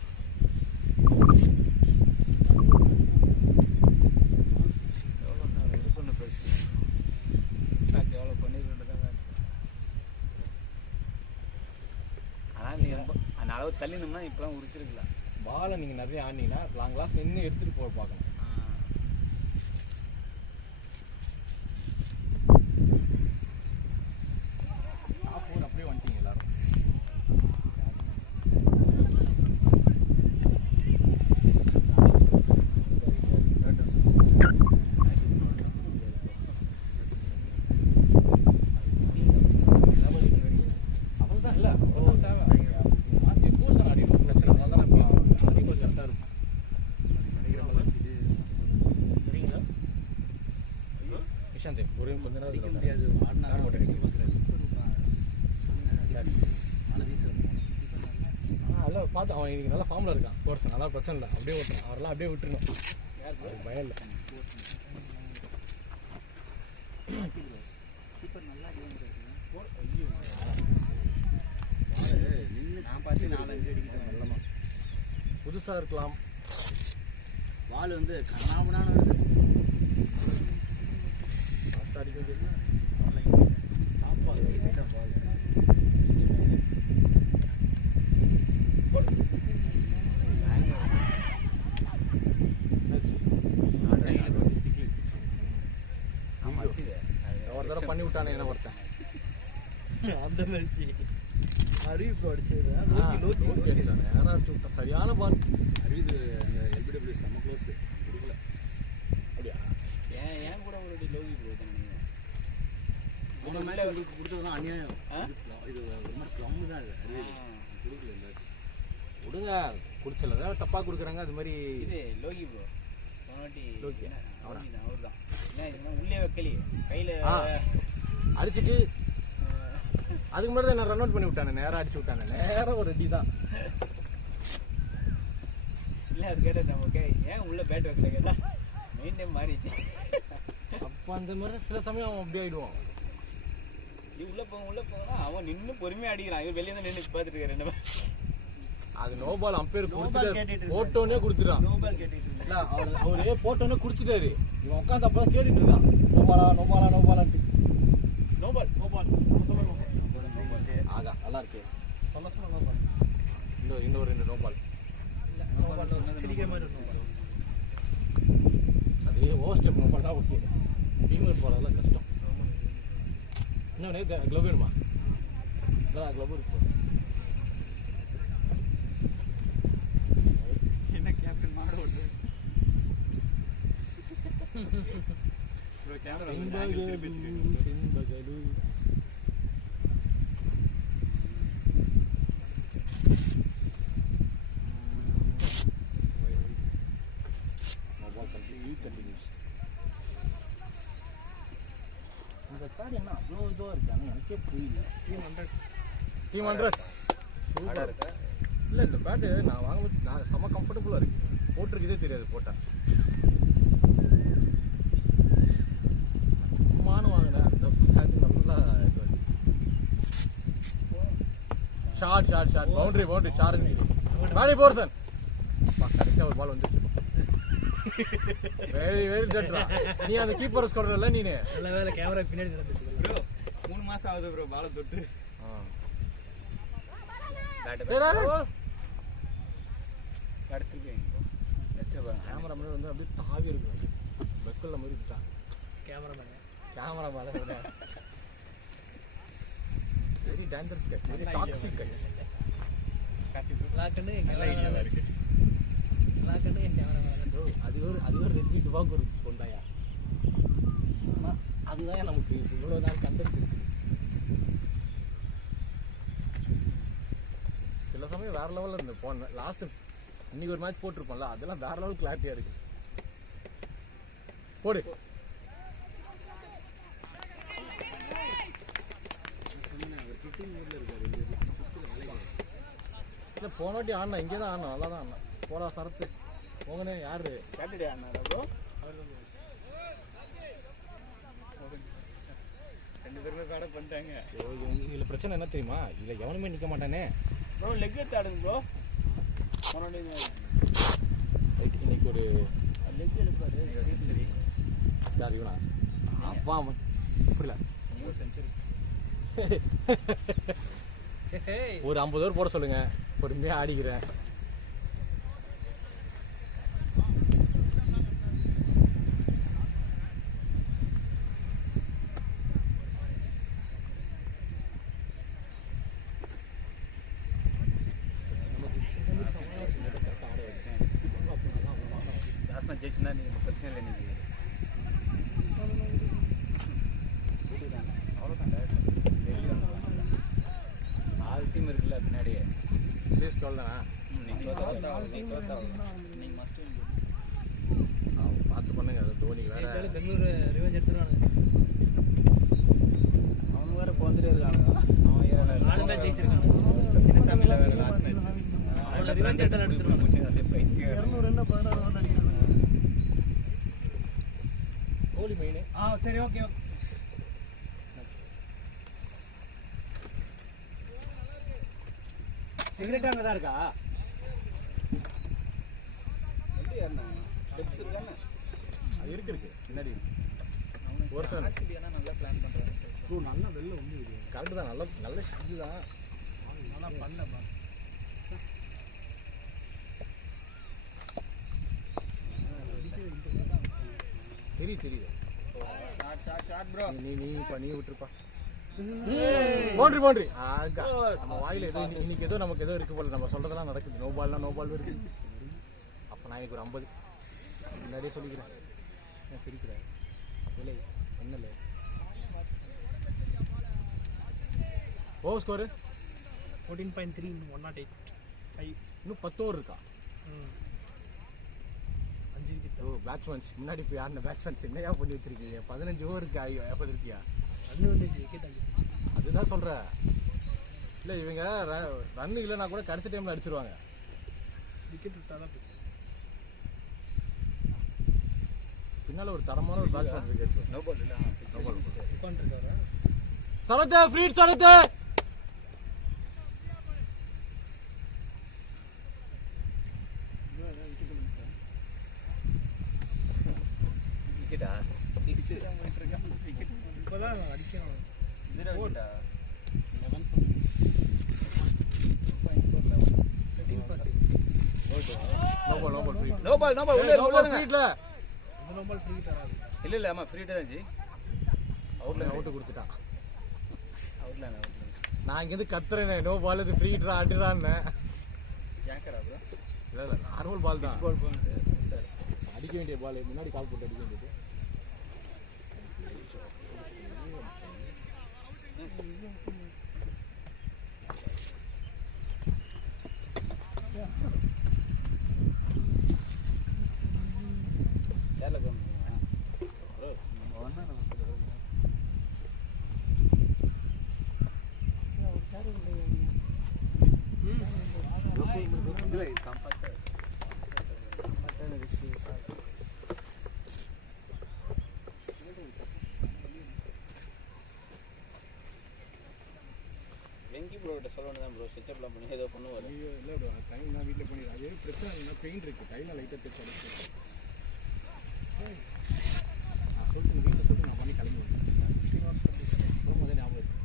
எவ்வளோ பண்ணிருக்கேன். ஆனால் நீ அந்த அளவு தள்ளினோம்னா இப்போலாம் உரிச்சிருக்கலாம். பாலை நீங்கள் நிறைய ஆடினீங்கன்னா லாங் கிளாஸ் நின்று எடுத்துகிட்டு போக பார்க்கணும். அப்படியே வந்துட்டீங்க எல்லாரும். ஒரே கொஞ்ச நேரம் அடிக்க முடியாது, ஆடினா மட்டும் அடிக்க பார்க்குறாரு. அதெல்லாம் பார்த்து அவன் இன்னைக்கு நல்லா ஃபார்மில் இருக்கான். கோர்ஸ் நல்லா பிரச்சனை இல்லை, அப்படியே ஓட்டணும். அவரெல்லாம் அப்படியே விட்டுருணும், அவருக்கு பயம் இல்லை. நான் பார்த்து 4-5 அடிக்கிட்டேன். நல்லமா புதுசாக இருக்கலாம். பால் வந்து கண்ணாமனான வருது. அடிக்கிறது ஒரு தடவை பண்ணி விட்டானே என்ன ஒருத்தன் அந்த மாதிரி அறிவிப்பு அடிச்சது சரியான பால். அறிவிப்பு அந்த எல்பிடபிள்யூ செம்ம க்ளோஸ் கொடுக்கல. அப்படியா? ஏன் கூட ஒரு லோகி போகுது உங்கள் மேலே உங்களுக்கு கொடுத்ததுதான் அநியாயம். இது ஒரு மாதிரி ப்ளம்மு தான் இது அறிவிப்பு கொடுக்கல. இந்த விடுங்க, குடிச்சல தான் தப்பாக கொடுக்குறாங்க. அது மாதிரி இது லோகி ப்ரோ லோகி அவர் தான் என்ன உள்ளே வைக்கலையே கையில் அடிச்சுட்டு அதுக்கு முன்னாடி தான் நான் ரன் அவுட் பண்ணி விட்டானே, நேராக அடிச்சு விட்டானே. நேராக ஒரு அடி தான். இல்லை அது கேட்டேன் நமக்கு ஏன் உள்ள பேட் வைக்கல கேட்டால் மெயின் டைம் மாறிடுச்சு. அப்போ அந்த மாதிரி சில சமயம் அவன் அப்படி ஆகிடுவான். நீ உள்ளே போங்கன்னா அவன் நின்று பொறுமையாக அடிக்கிறான். இவர் வெளியே தான் நின்று பார்த்துட்டு இருக்காரு. என்ன அது நோ பால் அம்பையர் கொடுத்துட்டு போட்டோன்னே கொடுத்துட்டான். இல்லை அவரே போட்டோன்னே குடிச்சிட்டாரு. இவன் உட்காந்து அப்போ தான் கேட்டுட்டு இருக்கான், நோபாலான்ட்டு. ஆகா நல்லா இருக்கு. இன்னொரு 2 நோபால். அதே ஓவர் ஸ்டெப் நோபால் தான் ஓகே. டீமர் போகிறதெல்லாம் கஷ்டம். இன்னொன்று க்ளவ் வேணுமா? இல்லை க்ளவ் இருக்கு. என்ன கேப்டன் மாட ஓட்டு கேமரா சின்பகலு. இந்த கார்டு என்ன அவ்வளோ இதுவாக இருக்கு ஆனால் எனக்கே புரியல. டீம் 100 ஆடா இருக்கா? இல்லை இந்த பேட்டு நான் வாங்கும்போது நான் செம்ம கம்ஃபர்டபுளாக இருக்கு. போட்டிருக்கதே தெரியாது போட்டேன். சும்மானு வாங்கினேன் அந்த பேட்டு நல்லா ஷார்ட் பவுண்டரி சார்ஜ் பாடி போர்சன் கடைசியாக ஒரு பால் வந்துச்சு. வெரி டட்ரா. நீ அந்த கீப்பர் ஸ்கோர் இல்ல நீனு. நல்ல வேளை கேமரா பின்னாடி நடந்துச்சு ப்ரோ 3 மாசம் ஆகுது ப்ரோ பாலை தொட்டு. கேமரா முன்னாடி வந்து அப்படியே தாவி இருக்கு. பெக்கல்ல மாதிரி இருக்கான் கேமரா மேல. Very dangerous cut, very toxic cut. அது ஒரு 2 ரூபாய்க்கு ஒரு பொண்டாயா. ஆனா அதுதான் நமக்கு இவ்வளவு நாள் கண்டென்ட் இருக்கு. சில சமயம் வேற லெவலில் இருந்து போன லாஸ்ட் இன்னைக்கு ஒரு மேட்ச் போட்டிருப்போம்ல, அதெல்லாம் வேற லெவல் கிளாரிட்டியா இருக்கு. போடு. இல்லை போன வாட்டி ஆடினா இங்கே தான் ஆடினா, நல்லா தான் ஆடினா. போடா சரத்து போங்கண்ணே. யாரு சாட்டர்டே ஆனாரா ப்ரோ? 2 பேருமே காட பண்ணிட்டாங்க. இதில் பிரச்சனை என்ன தெரியுமா, இதில் எவனுமே நிற்க மாட்டானே ப்ரோ. லெக் எடுத்து ஆடுங்க ப்ரோ. இன்னைக்கு ஒரு லெக் எடுப்பாரு. சரி யார் இவனா? அப்பா புரியல. செஞ்சுரி ஒரு 50 ஓவர் போட சொல்லுங்க, பொறுமையாக ஆடிக்கிறேன். ஜெயிச்சுன்னா நீங்கள் பிரச்சனை இல்லை. இன்னைக்கு அவ்வளோதான். 4 டீம் இருக்குல்ல பின்னாடியே. சீஸ் கால் தானே. நீங்கள் மஸ்ட் அவங்க பார்த்து பண்ணுங்க. அது தோனிக்கு வேற பெங்களூர் ரிவெஞ்ச் எடுத்துருவாங்க. அவங்க வேற போந்துட்டே இருக்கானுங்க. அவன் 4 மேட்ச் ஜெயிச்சிருக்காங்க. சின்னசாமியில் வேற லாஸ்ட் மேட்ச் அவங்கள ரிவெஞ்ச் எடுத்துருவாங்க. அதே பைக் 200 ரன் 16 ரன் அடிக்கிறாங்க. கோலி மெயின். சரி ஓகே. சிகரெட் அங்கே தான் இருக்கா? எப்படி ஏறினாங்க? ஸ்டெப்ஸ் இருக்கானே? அது இருக்கு பின்னாடி ஒரு சார் நல்லா பிளான் பண்ணுறாங்க ப்ரோ. நல்லா வெளில வந்து கரெக்டு தான். நல்ல இதுதான். நல்லா பண்ணப்பா. தெரியுது. Shot bro. நீ விட்டுருப்பா. பவுண்டரி. ஆகா நம்ம வாயில ஏதோ இன்னைக்கு ஏதோ நமக்கு ஏதோ இருக்கு போல. நம்ம சொல்றதெல்லாம் நடக்குது. நோ பால் இருக்கு. அப்ப நான் எனக்கு ஒரு 50 முன்னாடியே சொல்லிக்கிறேன். நான் சிரிக்கிறேன். இல்லை என்னல ஓ ஸ்கோரு 14.3 108 5. இன்னும் 10 ஓவர் இருக்கா? 5 விக்கெட். ஓ பேட்ஸ்மேன்ஸ் முன்னாடி போய் ஆடின பேட்ஸ்மேன்ஸ் என்னையா பண்ணி வச்சிருக்கீங்க? 15 ஓவருக்கு எப்போ இருக்கியா? ரன் வந்துச்சு, விக்கெட் ஆகிடுச்சு. அதுதான் சொல்கிறேன். இல்லை இவங்க ரன் இல்லைனா கூட கடைசி டைமில் அடிச்சிருவாங்க. விக்கெட் விட்டாதான் போச்சு. பின்னால் ஒரு தரமான ஒரு பேட்ஸ்மேன் விக்கெட். நோ பால் இல்லை. உட்காந்துருக்காரு சரத்து ஃப்ரீட் சரத்து. விக்கெட்டா? இப்போதான் அடிக்கணும். 0 விக்கெட்டா? 13.40. No ball free hit. No ball ஃப்ரீட்ல நோ பால் ஃப்ரீ தராது. இல்லை ஆமாம் ஃப்ரீ தான் ஜி. அவுட்டு கொடுத்துட்டான். அவுட்ல நான் இங்கேருந்து கத்துறேனே நோ பால் இது ஃப்ரீட்ரா அடிறான்னு. கேங்கரா ப்ரோ? இல்லை நார்மல் பால் தான். பால் போனது அடிக்க வேண்டிய பால் முன்னாடி கால் போட்டு அடிக்க வேண்டியது. கேரளா கம்பெனி வெங்கி ப்ரோட்ட சொல்ல வேண்டியதான் ப்ரோ ஸ்டிச்சப்லாம் பண்ணி ஏதோ பண்ணுவார். இல்லை ப்ரோ டைம் நான் வீட்டில் பண்ணிடுறேன். அது பிரச்சனை இல்லைன்னா பெயின் இருக்குது டைமில் லைட்டாக தைச்சு அடிச்சு நான் சொல்லிட்டு உங்கள் வீட்டில் சொல்லிட்டு நான் பண்ணி கிளம்பி வந்தேன் போகும்போதே ஞாபகம் இருக்கு.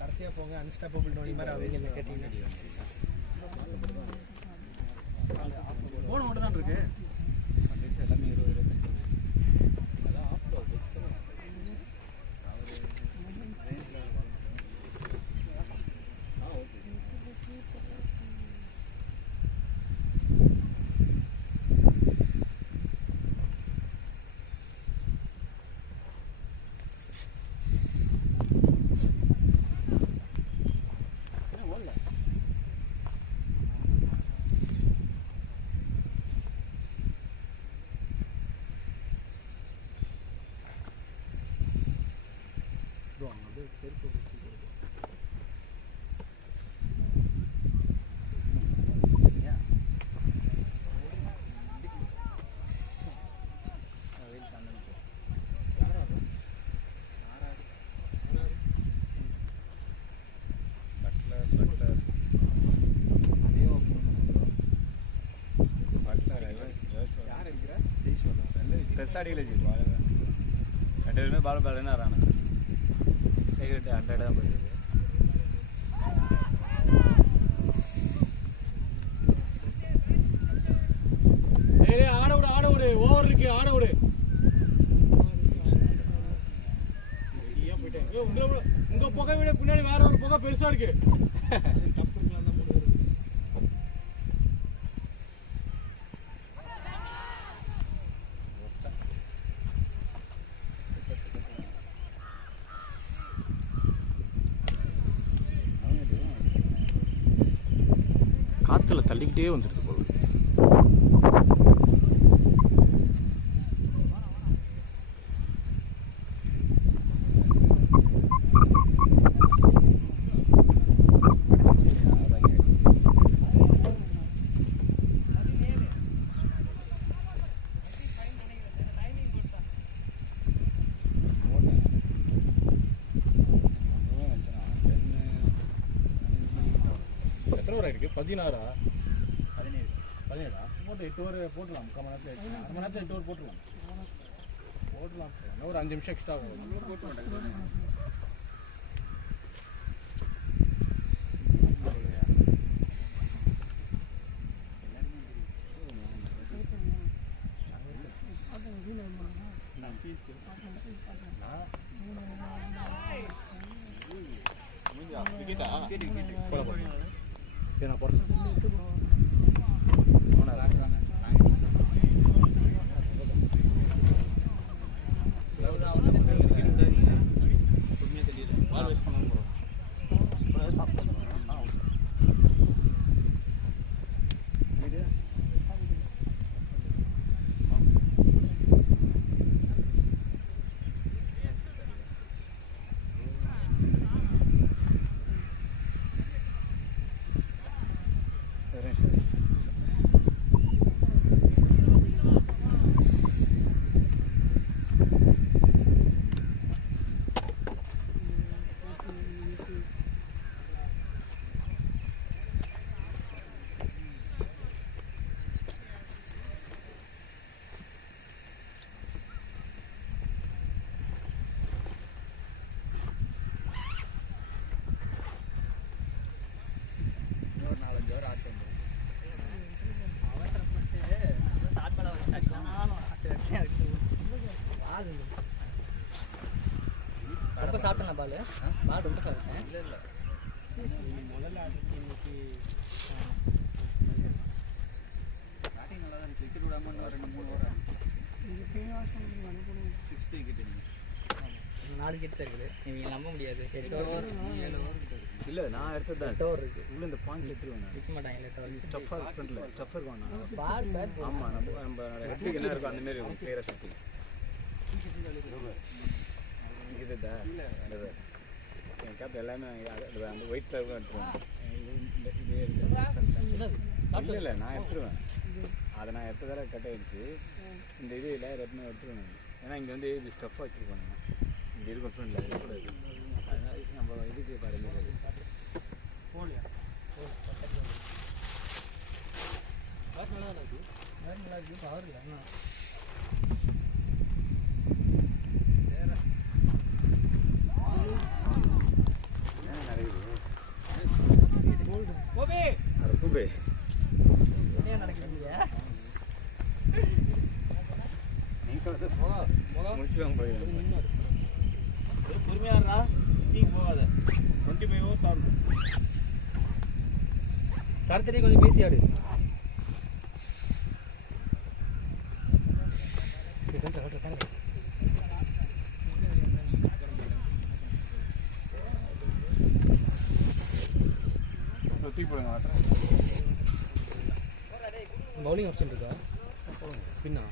கடைசியாக போங்க அன்ஸ்டாப்பபிள் டோனி மாதிரி அவங்க கேட்டீங்கன்னா போன மட்டும் தான் இருக்கு எல்லாமே 20 அதான் ஆஃப்டோ ட்ரெஸ் அடிக்கல ஜி பால் 2 பேருமே பால் என்ன ஆறானு சீக்கிரட்டு 100 தான் போயிருக்கு. ஆட விடு ஓவர் இருக்கு ஆட விடு. உங்க புகை விட பின்னாடி வேற ஒரு புகை பெருசா இருக்கு. காத்துல தள்ளிக்கிட்டே வந்துடுது போல. எத்தனை ஓவர் ஆயிருக்கு? 16 போட்டு 8 ஓவர் போட்டுடலாம். 3 மணி நேரத்தில் 8 ஓவர் போட்டுடலாம். ஒரு 5 நிமிஷம் எக்ஸ்ட்ரா நான் போடுறேன். சாப்பிட்டேன் பால் ரொம்ப சாப்பிட்டேன். இல்லை முதல்ல ஆடுறது இன்னைக்கு பேட்டிங் நல்லா தான் இருந்துச்சு. விக்கெட் விடாமல் இன்னும் 2-3 ஓவர் ஆடிச்சு. 60 விக்கெட் 4 விக்கெட் தான் இருக்குது. நீங்கள் நம்ப முடியாது. 8 ஓவர் 7 ஓவர் கிட்ட இருக்குது. இல்லை நான் எடுத்தது தான் 8 ஓவர் இருக்குது. உள்ள இந்த பாயிண்ட் எடுத்துருவேன். விற்க மாட்டாங்க 8 ஓவர். ஸ்டஃபர் ஃப்ரண்ட்டில் ஸ்டஃபர் வேணும். பால் பேட் ஆமாம். நம்ம ஹெட்லிக் என்ன இருக்கும் அந்தமாரி இருக்கும். கிளியராக சுற்றி இதுதா இல்லை என் கேப் எல்லாமே அந்த ஒயிட் கலர் எடுத்துருவேன். இல்லை இல்லை நான் எடுத்துருவேன். அதை நான் எடுத்ததால கட் ஆகிடுச்சு. இந்த இது இல்லை ரெட்மே எடுத்துருவேன். ஏன்னா இங்கே வந்து இது ஸ்டஃப்பாக வச்சுருப்பாங்க. இங்கே இருக்கும் ஃப்ரெண்டில் அது கூடாது. அதனால் நம்ம இதுக்கு பாருங்க போலியா நல்லா இருக்குது. நல்லா இருக்குது. பவர் இல்லை ஆனால் பொறுமையாடுறா டீ போகாத 25 ஓவர்ஸ் ஆடணும். சரத்தடி கொஞ்சம் பேசி ஆடு. பவுலிங் ஆப்ஷன் இருக்கா? ஸ்பின்னா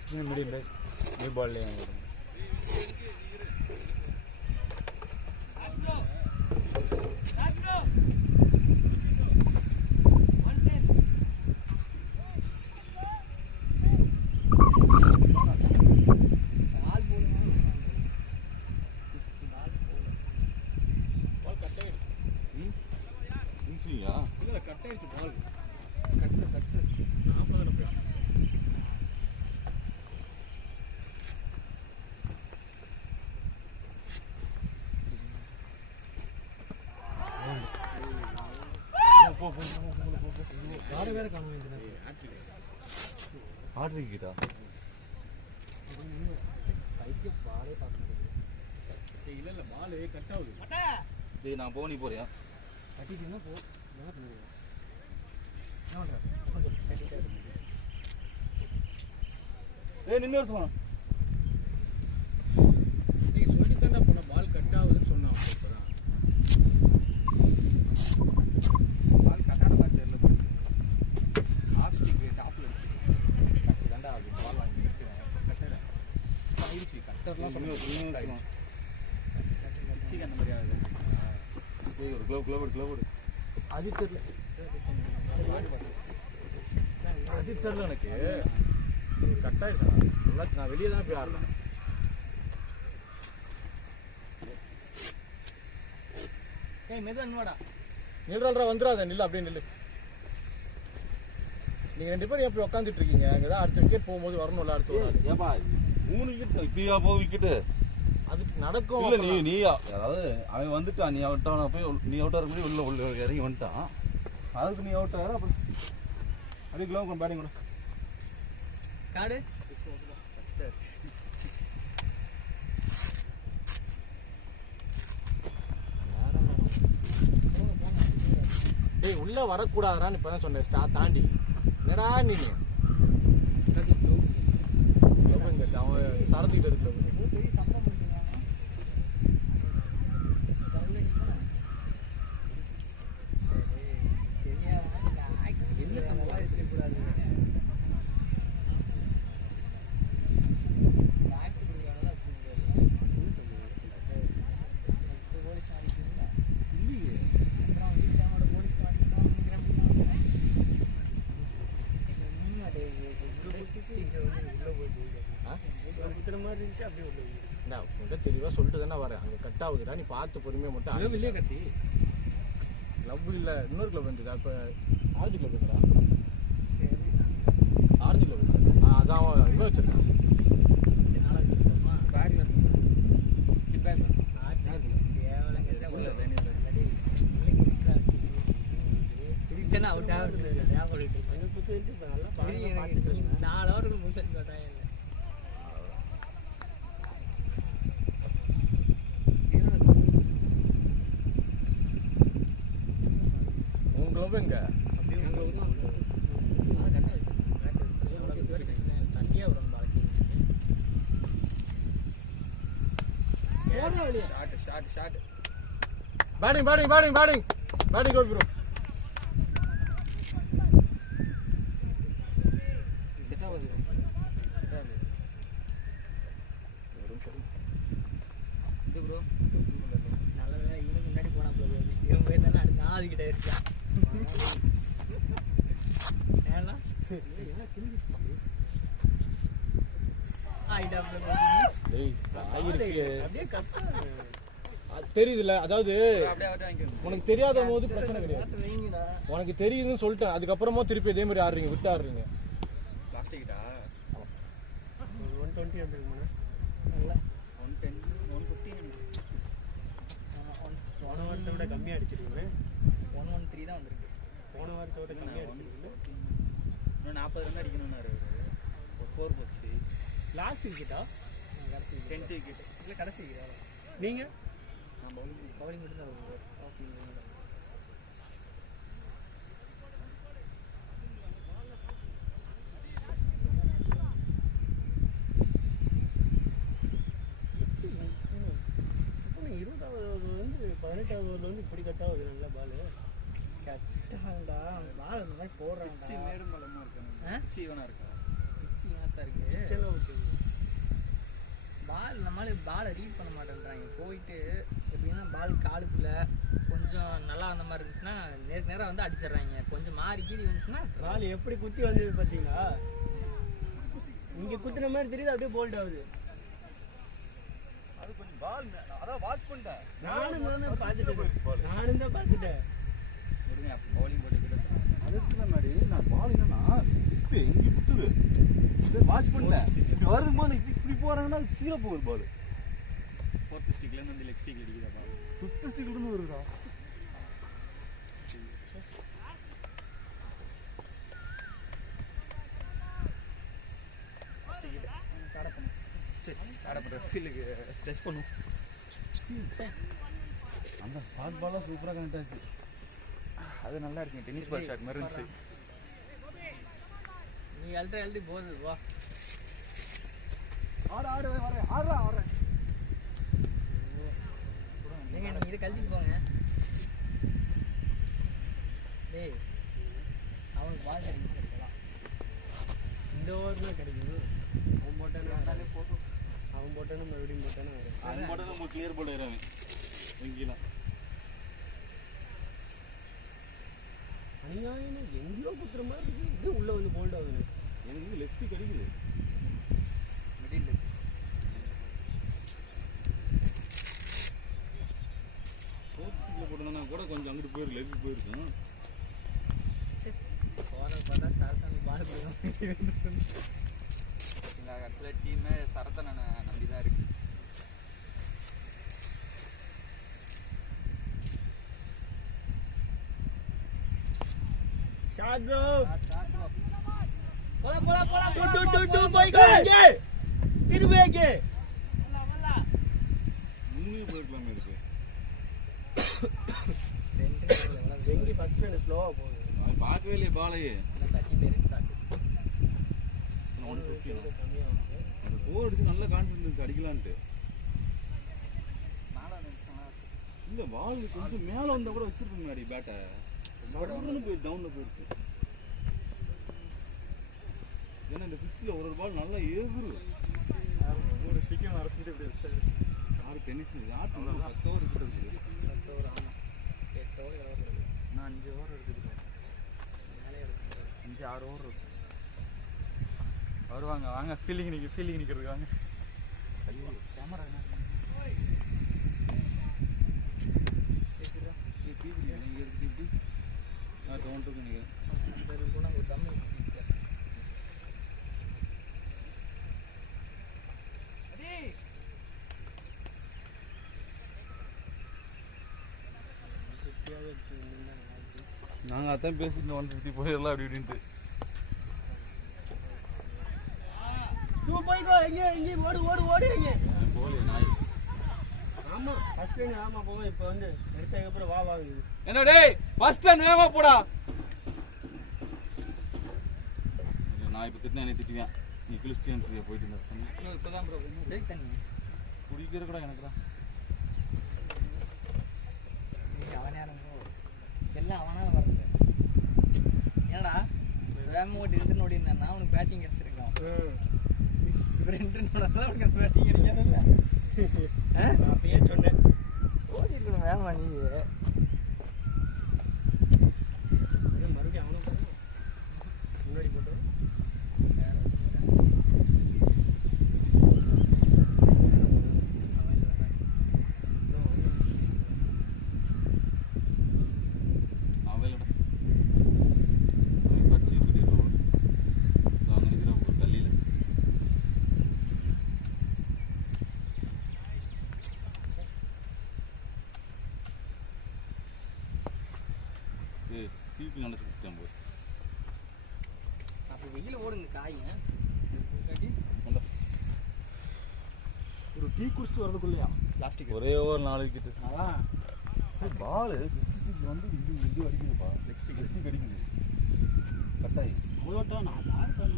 ஸ்பின் மீடியம் பேஸ் நியூ பால்லே வரும். ஆடுறீங்கடா இல்லை இல்லை பால் கட் ஆகுது. டேய் நான் போனி போறியா கட்டிட்டீங்கன்னா போ. ஏய் நின்று வருஷமா நீங்கள் சொல்லித்தாண்டா போன பால் கட் ஆகுதுன்னு சொன்னான். பால் கட்டான மாதிரி தெரியல. ஆஸ்டிக் டாப்ல கட்டு தாண்டா அது பால் வாங்கி கட்டுறேன் ஆயிடுச்சு. கட்டர்லாம் சொன்னோம் சிக்கன் அந்த மாதிரி ஆகுது. ஒரு கிளப் அது தெரியல. அது தெரியல எனக்கு கட்டாயிட்டேன். நான் வெளியே தான் போய் ஆடுறேன். ஏய் மெது அன்வாடா நில்றா வந்துடாத நில்லு அப்படியே நில்லு. நீங்கள் 2 பேரும் எப்படி உட்காந்துட்டு இருக்கீங்க? அங்கே தான் அடுத்த விக்கெட் போகும்போது வரணும்ல அடுத்த ஒரு நாள். ஏப்பா 3 விக்கெட் இப்படியா போ விக்கெட்டு அதுக்கு நடக்கும். இல்லை நீ அதாவது அவன் வந்துட்டான். நீ அவுட்டான போய் நீ அவுட்டாக இருக்க உள்ள இறங்கி வந்துட்டான். அதுக்கு நீ அவுட் ஆகிற அப்புறம் அப்படியே கிளம்ப பேட்டிங் கூட காடு டேய் உள்ள வரக்கூடாதான்னு இப்போ தான் சொன்னேன். தாண்டி என்னடா நீ அவன் சரத்திட்டு இருக்கு. பெரிய சம்பளம் என்ன சம்பாதிச்சிக்க கூடாது. தெளிவாக சொல்லிட்டு தானே வரேன். அங்கே கட் ஆகுதுடா, நீ பார்த்து பொறுமையாக மட்டும். வெளியே கட்டி கிளப் இல்லை இன்னொரு கிளப் இருந்தது. இப்போ ஆரஞ்சு கிளப் இருக்குடா. சரி ஆரஞ்சு கிளப் இருக்கு. அதான் அவன் இவன் வச்சிருக்கான். நாலு ஓவருக்கு முடிச்சு இல்லை உன் க்ளவ் எங்க தட்டியாக வரும் ஷார்ட் பேட்டிங் கோபி ப்ரோ. இது ப்ரோ நல்ல வேலை இவனுக்கு முன்னாடி போனா ப்ரோ இவன் போய் தானே அடுத்த நாள் கிட்ட இருக்கான் ஏன்னா தெரியுதுல்ல, அதாவது உனக்கு தெரியாத போது பிரச்சனை கிடையாது. உனக்கு தெரியுதுன்னு சொல்லிட்டேன், அதுக்கப்புறமா திருப்பி இதே மாதிரி ஆடுறீங்க, விட்டு ஆடுறீங்க. பிளாஸ்டிக்கிட்டா 120 வந்துருக்குமா? 110 115 போன வாரத்தை விட கம்மியாக அடிச்சிருக்கீங்க. 113 தான் வந்திருக்கு. போன வாரத்தை விட கம்மியாக அடிச்சிருக்கீங்க. இன்னும் 40 ரன் அடிக்கணும்னாரு ஒரு 4 போச்சு. லாஸ்ட் விக்கெட்டா? கடைசி 10th விக்கெட் இல்லை கடைசி விக்கெட். நீங்கள் நான் பவுலிங் மட்டும் தான் வருவோம். இப்படி கட்டாகுது நல்ல பால் கட்டாகுண்டா பால் அந்த மாதிரி போடுறாங்க. மேடும் பலமாக இருக்கணும். சீவனாக இருக்கா? பிச்சு தான் இருக்கு. பால் நம்மளால பாலை ரீட் பண்ண மாட்டேன்றாங்க. போயிட்டு எப்படின்னா பால் காலுக்குள்ள கொஞ்சம் நல்லா அந்த மாதிரி இருந்துச்சுன்னா நேராக வந்து அடிச்சிடுறாங்க. கொஞ்சம் மாறி கீழே வந்துச்சுன்னா பால் எப்படி குத்தி வந்தது பார்த்தீங்களா? இங்கே குத்துன மாதிரி தெரியுது, அப்படியே போல்ட் ஆகுது. அது கொஞ்சம் பால் அதான் வாட்ச் பண்ணிட்டேன். நானும் தான் பார்த்துட்டேன். பவுலிங் போட்டு அதுக்கு முன்னாடி நான் பால் என்னன்னா குத்து எங்கே குத்துது சரி வாட்ச் பண்ணேன். இப்படி வருது பால் இப்படி போறாங்கன்னா கீழே போகுது பால். 4th ஸ்டிக்லேருந்து வந்து லெக் ஸ்டிக் அடிக்குதா பால்? 5th ஸ்டிக்லேருந்து வருதா? ஃபீலுக்கு ஸ்ட்ரெஸ் பண்ணும். அந்த ஹாட் பாலாக சூப்பராக கனெக்ட் ஆச்சு. அது நல்லா இருக்குங்க. டென்னிஸ் பால் ஷாட் மாதிரி இருந்துச்சு. நீ எழுதி போகுது வா ஆடுறேன். நீங்க இதை கழிச்சிட்டு போங்க. டேய் அவனுக்கு பால் கிடைக்கலாம். இந்த ஓவரில் கிடைக்குது. அவன் போட்டானே போதும். அவன் போட்டானே மறுபடியும் போட்டானே அது மட்டும் நம்ம கிளியர் பண்ணிடுறாங்க வங்கிலாம். அநியாயம் எங்கேயோ குத்துற மாதிரி இருக்கு. இது உள்ள வந்து போல்ட் ஆகுது. எனக்கு லெஃப்ட் கிடைக்குது. மிடில் ஃபோர்த்தில் போட்டதுனா கூட கொஞ்சம் அங்கிட்டு போயிருக்கு, லெஃப்ட் போயிருக்கும். போனால் பார்த்தா சரத்தன் பால் போயிடும். இந்த இடத்துல டீமே சரத்தனை நம்பி தான் இருக்கு. Shot bro. போலாம் திரும்பி வைக்க. முன்னே போயிருக்கலாமே இருக்கு. வெங்கி ஃபர்ஸ்ட் ரன் ஸ்லோவா போகுது. நான் பார்க்கவே இல்லையே பாலையே. அந்த 30 பேருக்கு ஷாட். அந்த போர் அடிச்சு நல்ல கான்ஃபிடன்ஸ் அடிக்கலான்ட்டு. இல்லை பால் கொஞ்சம் மேலே வந்தால் கூட வச்சிருக்க முன்னாடி பேட்டை சடன்னு போய் டவுனில் போயிருக்கு. ஏன்னா இந்த பிச்சில் ஒரு பால் நல்லா ஏகுரு. ஒரு ஸ்டிக்கையும் அரைச்சிட்டு இப்படி வச்சுட்டாரு. யாரு டென்னிஸ் ஆட்டு 10 ஓவர் கிட்ட இருக்குது. 10 ஓவர் ஆமாம். 8 ஓவர் இருக்குது. நான் 5 ஓவர் இருக்குது. மேலே இருக்குது. 5-6 ஓவர் இருக்கு. வருவாங்க வாங்க ஃபீலிங் நிற்கிறது வாங்க. ஐயோ கேமரா என்ன இங்கே இருக்குது இப்படி நான் கவுண்டருக்கு நினைக்கிறேன். கூட ஒரு தம்மி நாங்கள் அதான் பேசிட்டு 150 போயிடலாம் அப்படி இப்படின்ட்டு. போய்க்கோ எங்கே ஓடு எங்கே போகலையே நாய் ஆமா ஃபர்ஸ்ட் லைன் ஆமா போவேன் இப்போ வந்து எடுத்ததுக்கு அப்புறம் வா வா என்ன டேய் ஃபர்ஸ்ட் டைம் வேகமா போடா. இல்ல நான் இப்ப திட்டினா என்ன திட்டுவேன். நீ கிறிஸ்டியன் போயிட்டு இருந்த தண்ணி இப்பதான் ப்ரோ பிரேக் தண்ணி குடிக்கிற கூட எனக்கு தான். அவன் யாரும் எல்லாம் அவனால வருது. ஏன்னா வேகமாக ஓட்டி 2 நோடி இருந்தா அவனுக்கு பேட்டிங் கிடைச்சிருக்கலாம். இப்போ 2 நோடாதான் அவனுக்கு பேட்டிங் கிடைக்காதுல்ல. அப்பயே சொன்னேன் ஓடி இருக்கணும் வேகமா நீ. மறுபடியும் அவனும் முன்னாடி போட்டு அப்போ வெயில் ஓடுங்க காய் ஒரு டீ குடிச்சிட்டு வரதுக்குள்ளயா பிளாஸ்டிக் ஒரே ஒரு 4 விக்கெட். அதான் பால் ஸ்டிக் வந்து இது அடிக்குதுப்பா. ஸ்டிக் அடிக்குது கட்டாயி. அவ்வளோட்டா நான் தான்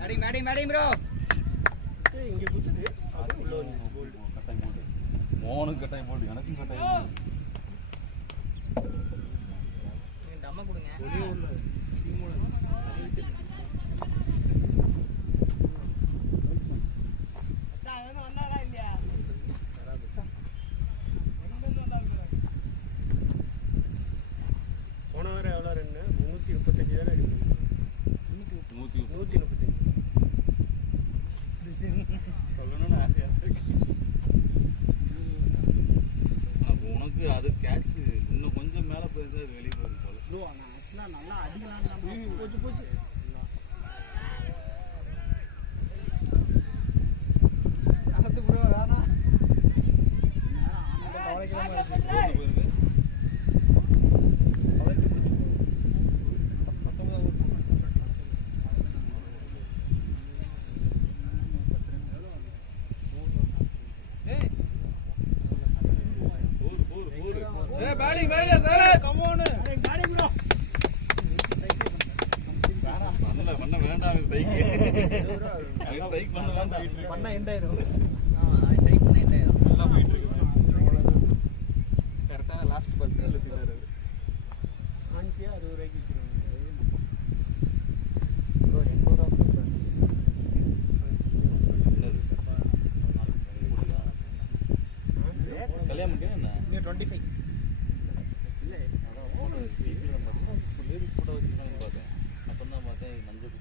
மேடி மேடி மேடி ப்ரோ இங்கே குத்துது அது உள்ள வந்து கட்டாயி போடு. மோனுக்கு கட்டாயி போடு, எனக்கும் கட்டாயி போடு. டம்மா கொடுங்க. ஒரே ஊர்ல போன வாரம் எவ்வளோ ரன்னு 335 தானே அடிப்போம். 135 சொல்லணும்னு ஆசையா இருக்கு. அப்போ உனக்கு அது கேட்ச் இன்னும் கொஞ்சம் மேலே போயிருந்தா அது வெளியே போகுது போல. நல்லா அடிக்கலாம். போச்சு போச்சு சமத்து ப்ரோ வேணாம். போயிருக்கு. Batting batting sir come on batting bro பண்ண வேண்டாம் சைக்கு சைக் பண்ண வேண்டாம் பண்ணா எண்ட் ஆயிடும். சைட் பண்ண என்ன ஆயிடும். நல்லா போயிட்டு இருக்கு. கரெக்டாக லாஸ்ட் பால் ஸ்கில் எடுத்துக்கிறாரு. ஆன்சியா 60 ரூபாய்க்கு விற்கிறாங்க. ப்ரோ 800 கல்யாணம் என்ன நீ 25 இல்லை லேடிஸ் போட்டோ வச்சுருக்காங்கன்னு பார்த்தேன். அப்போ தான் பார்த்தேன் மஞ்சள்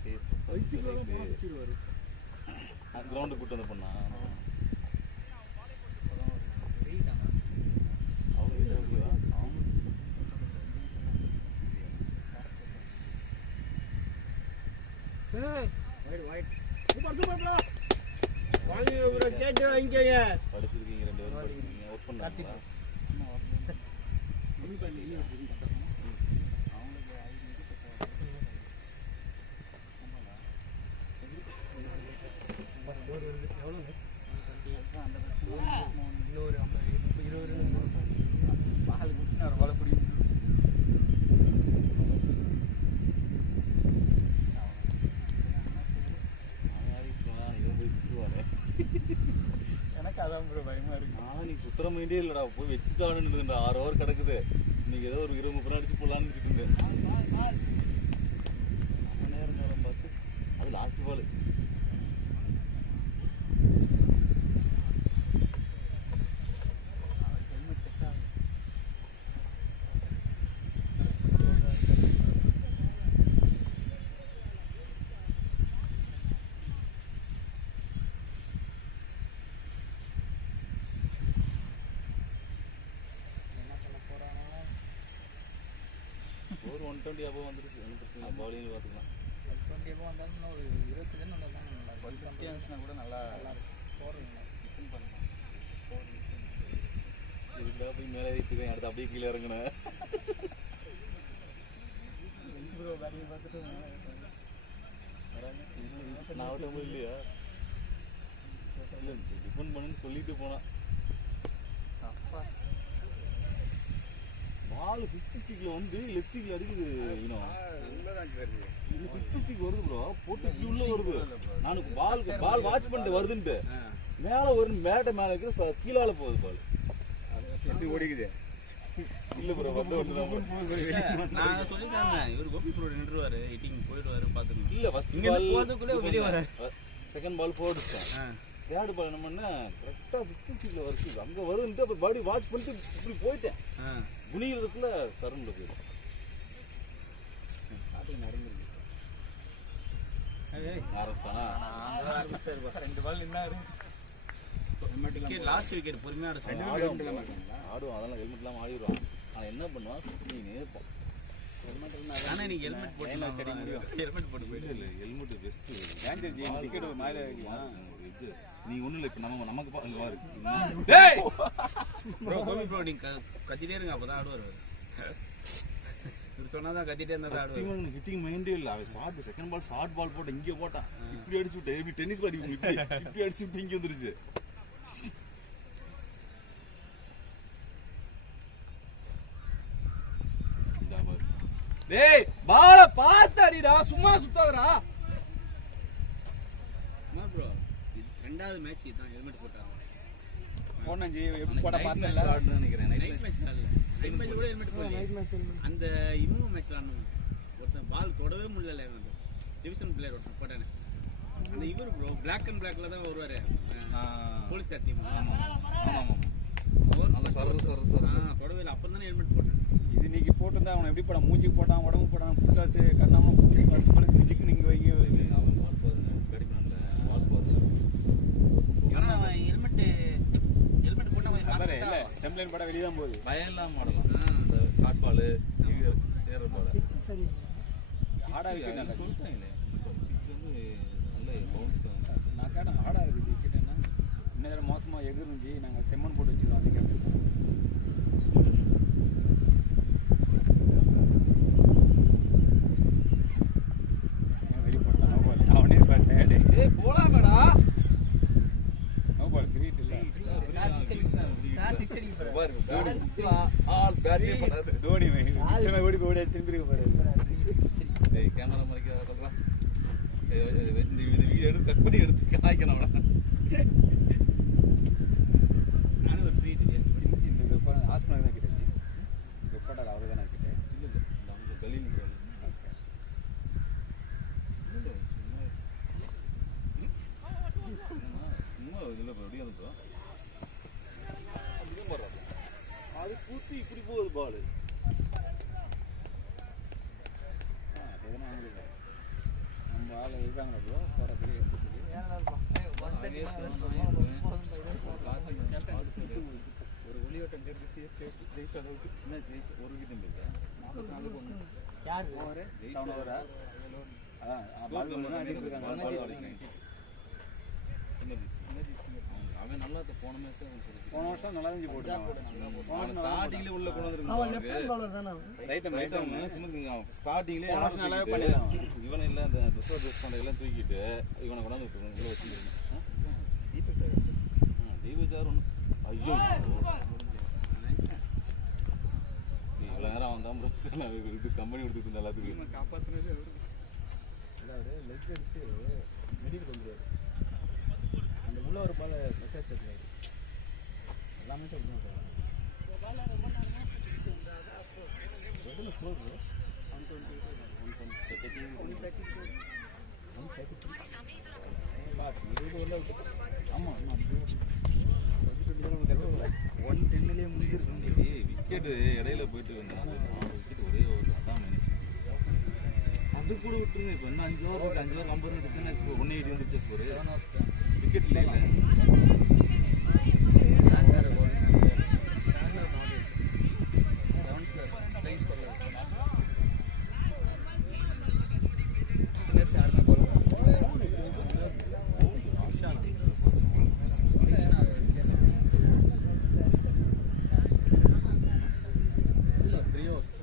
வச்சிருவாரு. கிரவுண்டு கூட்டு வந்து பண்ணா அவங்க வீட்டில் எப்படியா அவங்க வாங்கி ப்ரோ கேட்டு வாங்கிக்கங்க. படிச்சிருக்கீங்க 2 பேரும் படிச்சிருக்கீங்க ஒர்க் பண்ணாங்களா? இன்னொரு 50 20 பால் குடிச்சு ஒரு வலை பிடிக்கும். எனக்கு அதான் ப்ரோ பயமா இருக்கு. ஆனால் நீ சுத்துற மைண்டே இல்லைடா. போய் வச்சு தானுன்னுடா 6 ஓவர் கிடக்குது. இன்னைக்கு ஏதோ ஒரு 20-30 அடிச்சு போடலான்னு வச்சுட்டு இருந்தேன். நேரம் நேரம் பார்த்து அது லாஸ்ட் பால். ஒரு 120 above வந்துருச்சு. ஒன்றும் பிரச்சனை இல்லை. பவுலிங் பார்த்துக்கலாம். 20 எப்போ வந்தாலும் ஒரு 20 ரன் வந்தால் தான் நல்லா இருக்கும். 50 இருந்துச்சுன்னா கூட நல்லா ஸ்கோர் சிக்கன் பண்ணலாம். ஸ்கோர் இதுக்காக போய் மேலே ஏறிட்டு அடுத்து அப்படியே கீழே இறங்கினேன். ப்ரோ பேட்டிங் பார்த்துட்டு நான் அவட்ட இல்லையா இல்லை டிஃபன் பண்ணுன்னு சொல்லிட்டு போனான். பால் ஃபிஃப்த் ஸ்டிக்ல வந்து லெஃப்ட் ஸ்டிக்ல அடிக்குது இன்னும் இது ஃபிஃப்த் ஸ்டிக் வருது ப்ரோ போட்டு இப்படி உள்ள வருது நான் பால் வாட்ச் பண்ணிட்டு வருதுன்ட்டு மேல ஒரு மேட்டை மேல இருக்கிற கீழால போகுது பால் எப்படி ஓடிக்குது இல்ல ப்ரோ வந்து நான் சொல்லிட்டேன் இவர் கோபி ப்ரோ நின்றுவாரு ஹிட்டிங் போயிடுவாரு பாத்துக்கணும் இல்ல ஃபர்ஸ்ட் இங்க போறதுக்குள்ள வெளிய வராரு செகண்ட் பால் போடுச்சேன் தேர்ட் பால் என்ன பண்ண கரெக்டா ஃபிஃப்த் ஸ்டிக்ல வருது அங்க வருதுன்ட்டு அப்ப பாடி வாட்ச் பண்ணிட்டு இப்படி போயிட்டேன் குனிகிறதுக்குள்ள சரண்ல போயிடுச்சு ரெண்டு பால் நின்னாரு லாஸ்ட் விக்கெட் பொறுமையா ஆடுவான் அதெல்லாம் ஹெல்மெட் இல்லாம ஆடிடுவான் ஆனா என்ன பண்ணுவான் சுத்தினே இருப்பான் ஆனா நீங்க ஹெல்மெட் போட்டு ஹெல்மெட் போட்டு போயிட்டு இல்ல ஹெல்மெட் பெஸ்ட் விக்கெட் மேல இது நீ ஒண்ணு இல்ல இப்ப நமக்கு அங்க பாரு டேய் ப்ரோ கோபி ப்ரோ நீங்க கத்திட்டே இருங்க அப்பதான் ஆடுவார் இவர் சொன்னாதான் கத்திட்டே இருந்தா ஆடுவார் ஹிட்டிங் மைண்டே இல்ல அவன் short second ball short ball போட்டு இங்க போட்டான் இப்படி அடிச்சு விட்டு எப்படி டென்னிஸ் பாடி இப்படி அடிச்சு விட்டு இங்க வந்துருச்சு டேய் பால பார்த்து அடிடா சும்மா சுத்தாதடா என்ன ப்ரோ இது ரெண்டாவது மேட்ச் இதான் ஹெல்மெட் போட்டாங்க போனஞ்சி எப்படி போட பார்த்தல நினைக்கிறேன் நைட் மேட்ச் இல்ல நைட் மேட்ச் கூட ஹெல்மெட் போடல நைட் மேட்ச் அந்த இன்னொரு மேட்ச்ல ஆடுனாங்க ஒருத்தன் பால் தொடவே முடியல அந்த டிவிஷன் பிளேயர் ஒருத்தன் போட்டானே அந்த இவர் ப்ரோ Black and Blackல தான் வருவாரு போலீஸ் டீம் ஆமா நல்ல சர தொடவே இல்ல அப்பதான் ஹெல்மெட் போட்டான் இது இன்னைக்கு போட்டுதான் அவன் எப்படி போடான் மூஞ்சி போட்டான் உடம்பு போட்டான் புட்டாசு கண்ணாம ஜிக்கு நீங்க வைங்க அவன் பால் பாருங்க கடிப்பனல பால் பாருங்க ஏன்னா அவன் ஹெல்மெட் போட்டா பாரு இல்ல ஸ்டெம் லைன் போட வெளிய தான் போகுது பயம் இல்லாம ஆடலாம் அந்த ஷார்ட் பால் ஏற பால் சரி ஆடா விக்கெட் நல்லா சொல்றாங்களே பிட்ச் வந்து நல்ல பவுன்ஸ் நான் கேட்டேன் ஆடா இருக்கு விக்கெட் என்ன இன்னும் மோசமா எகிருந்துச்சு நாங்க செம்மன் போட்டு வச்சிருக்கோம் அந்த கேம் போலாமடா நோ பால் ஃப்ரீ இல்ல ஆல் பேட்டிங் பண்ணாது தோனி சின்ன ஓடி போய் திரும்பி போறாரு டேய் கேமரா மரிக்க சொல்றா இந்த வீடியோ எடுத்து கட் பண்ணி எடுத்து காய்க்கணும் நானும் ஒரு ஃப்ரீ டெஸ்ட் பண்ணி இந்த வெப்பன் ஹாஸ்பிடல் தான் கிட்டச்சு வெப்படா அவரு தான கிட்ட இல்ல நம்ம கலிங் சும்மா இதுல அப்படியே வந்து அது பூத்தி இப்படி போகுது பால் நம்ம ஆள் இருக்காங்க ப்ரோ போறதுக்கு ஒரு ஒளியோட்டம் கேட்டு சிஎஸ்கே ஜெயிச்ச அளவுக்கு என்ன ஜெயிச்சு ஒரு விக்கெட் போயிருக்கு 44 ஒன்று யார் ஓவரு சவுனவரா பால் வந்து அடிச்சிட்டு இருக்காங்க அவன் நல்லா போன மேட்ச் போன வருஷம் நல்லா இருந்துச்சு போட்டு ஸ்டார்டிங்ல உள்ள கொண்டு வந்திருக்காங்க ரைட் ஸ்டார்டிங்ல நல்லாவே பண்ணிடலாம் இவன் இல்ல இந்த ரிசர்வ் பண்ண எல்லாம் தூக்கிட்டு இவனை கொண்டாந்து உள்ள வச்சிருக்காங்க தீபச்சார் ஒன்று ஐயோ இவ்வளோ நேரம் அவன் தான் இது கம்பெனி கொடுத்துட்டு இருந்த எல்லாத்துக்கும் காப்பாற்றினது அதாவது லெக் எடுத்து மிடில் கொண்டுருவார் அந்த உள்ள ஒரு பால் மெசேஜ் எடுக்கிறாரு எல்லாமே சொல்லுவாங்க எதில் ஸ்கோர் 130 ஆமாம் $110 முடிஞ்சிருக்கு விக்கெட் இடையில போயிட்டு வந்தேன் விக்கெட் ஒரே ஓவர் அதான் மைனஸ் அது கூட விட்டுருங்க இப்போ இன்னும் 5 ஓவர் 5 ஓவர் 50 இருந்துச்சுன்னா 180 வந்துச்சு ஸ்கோர் விக்கெட் இல்லை த்ரீ ஓவர்ஸ்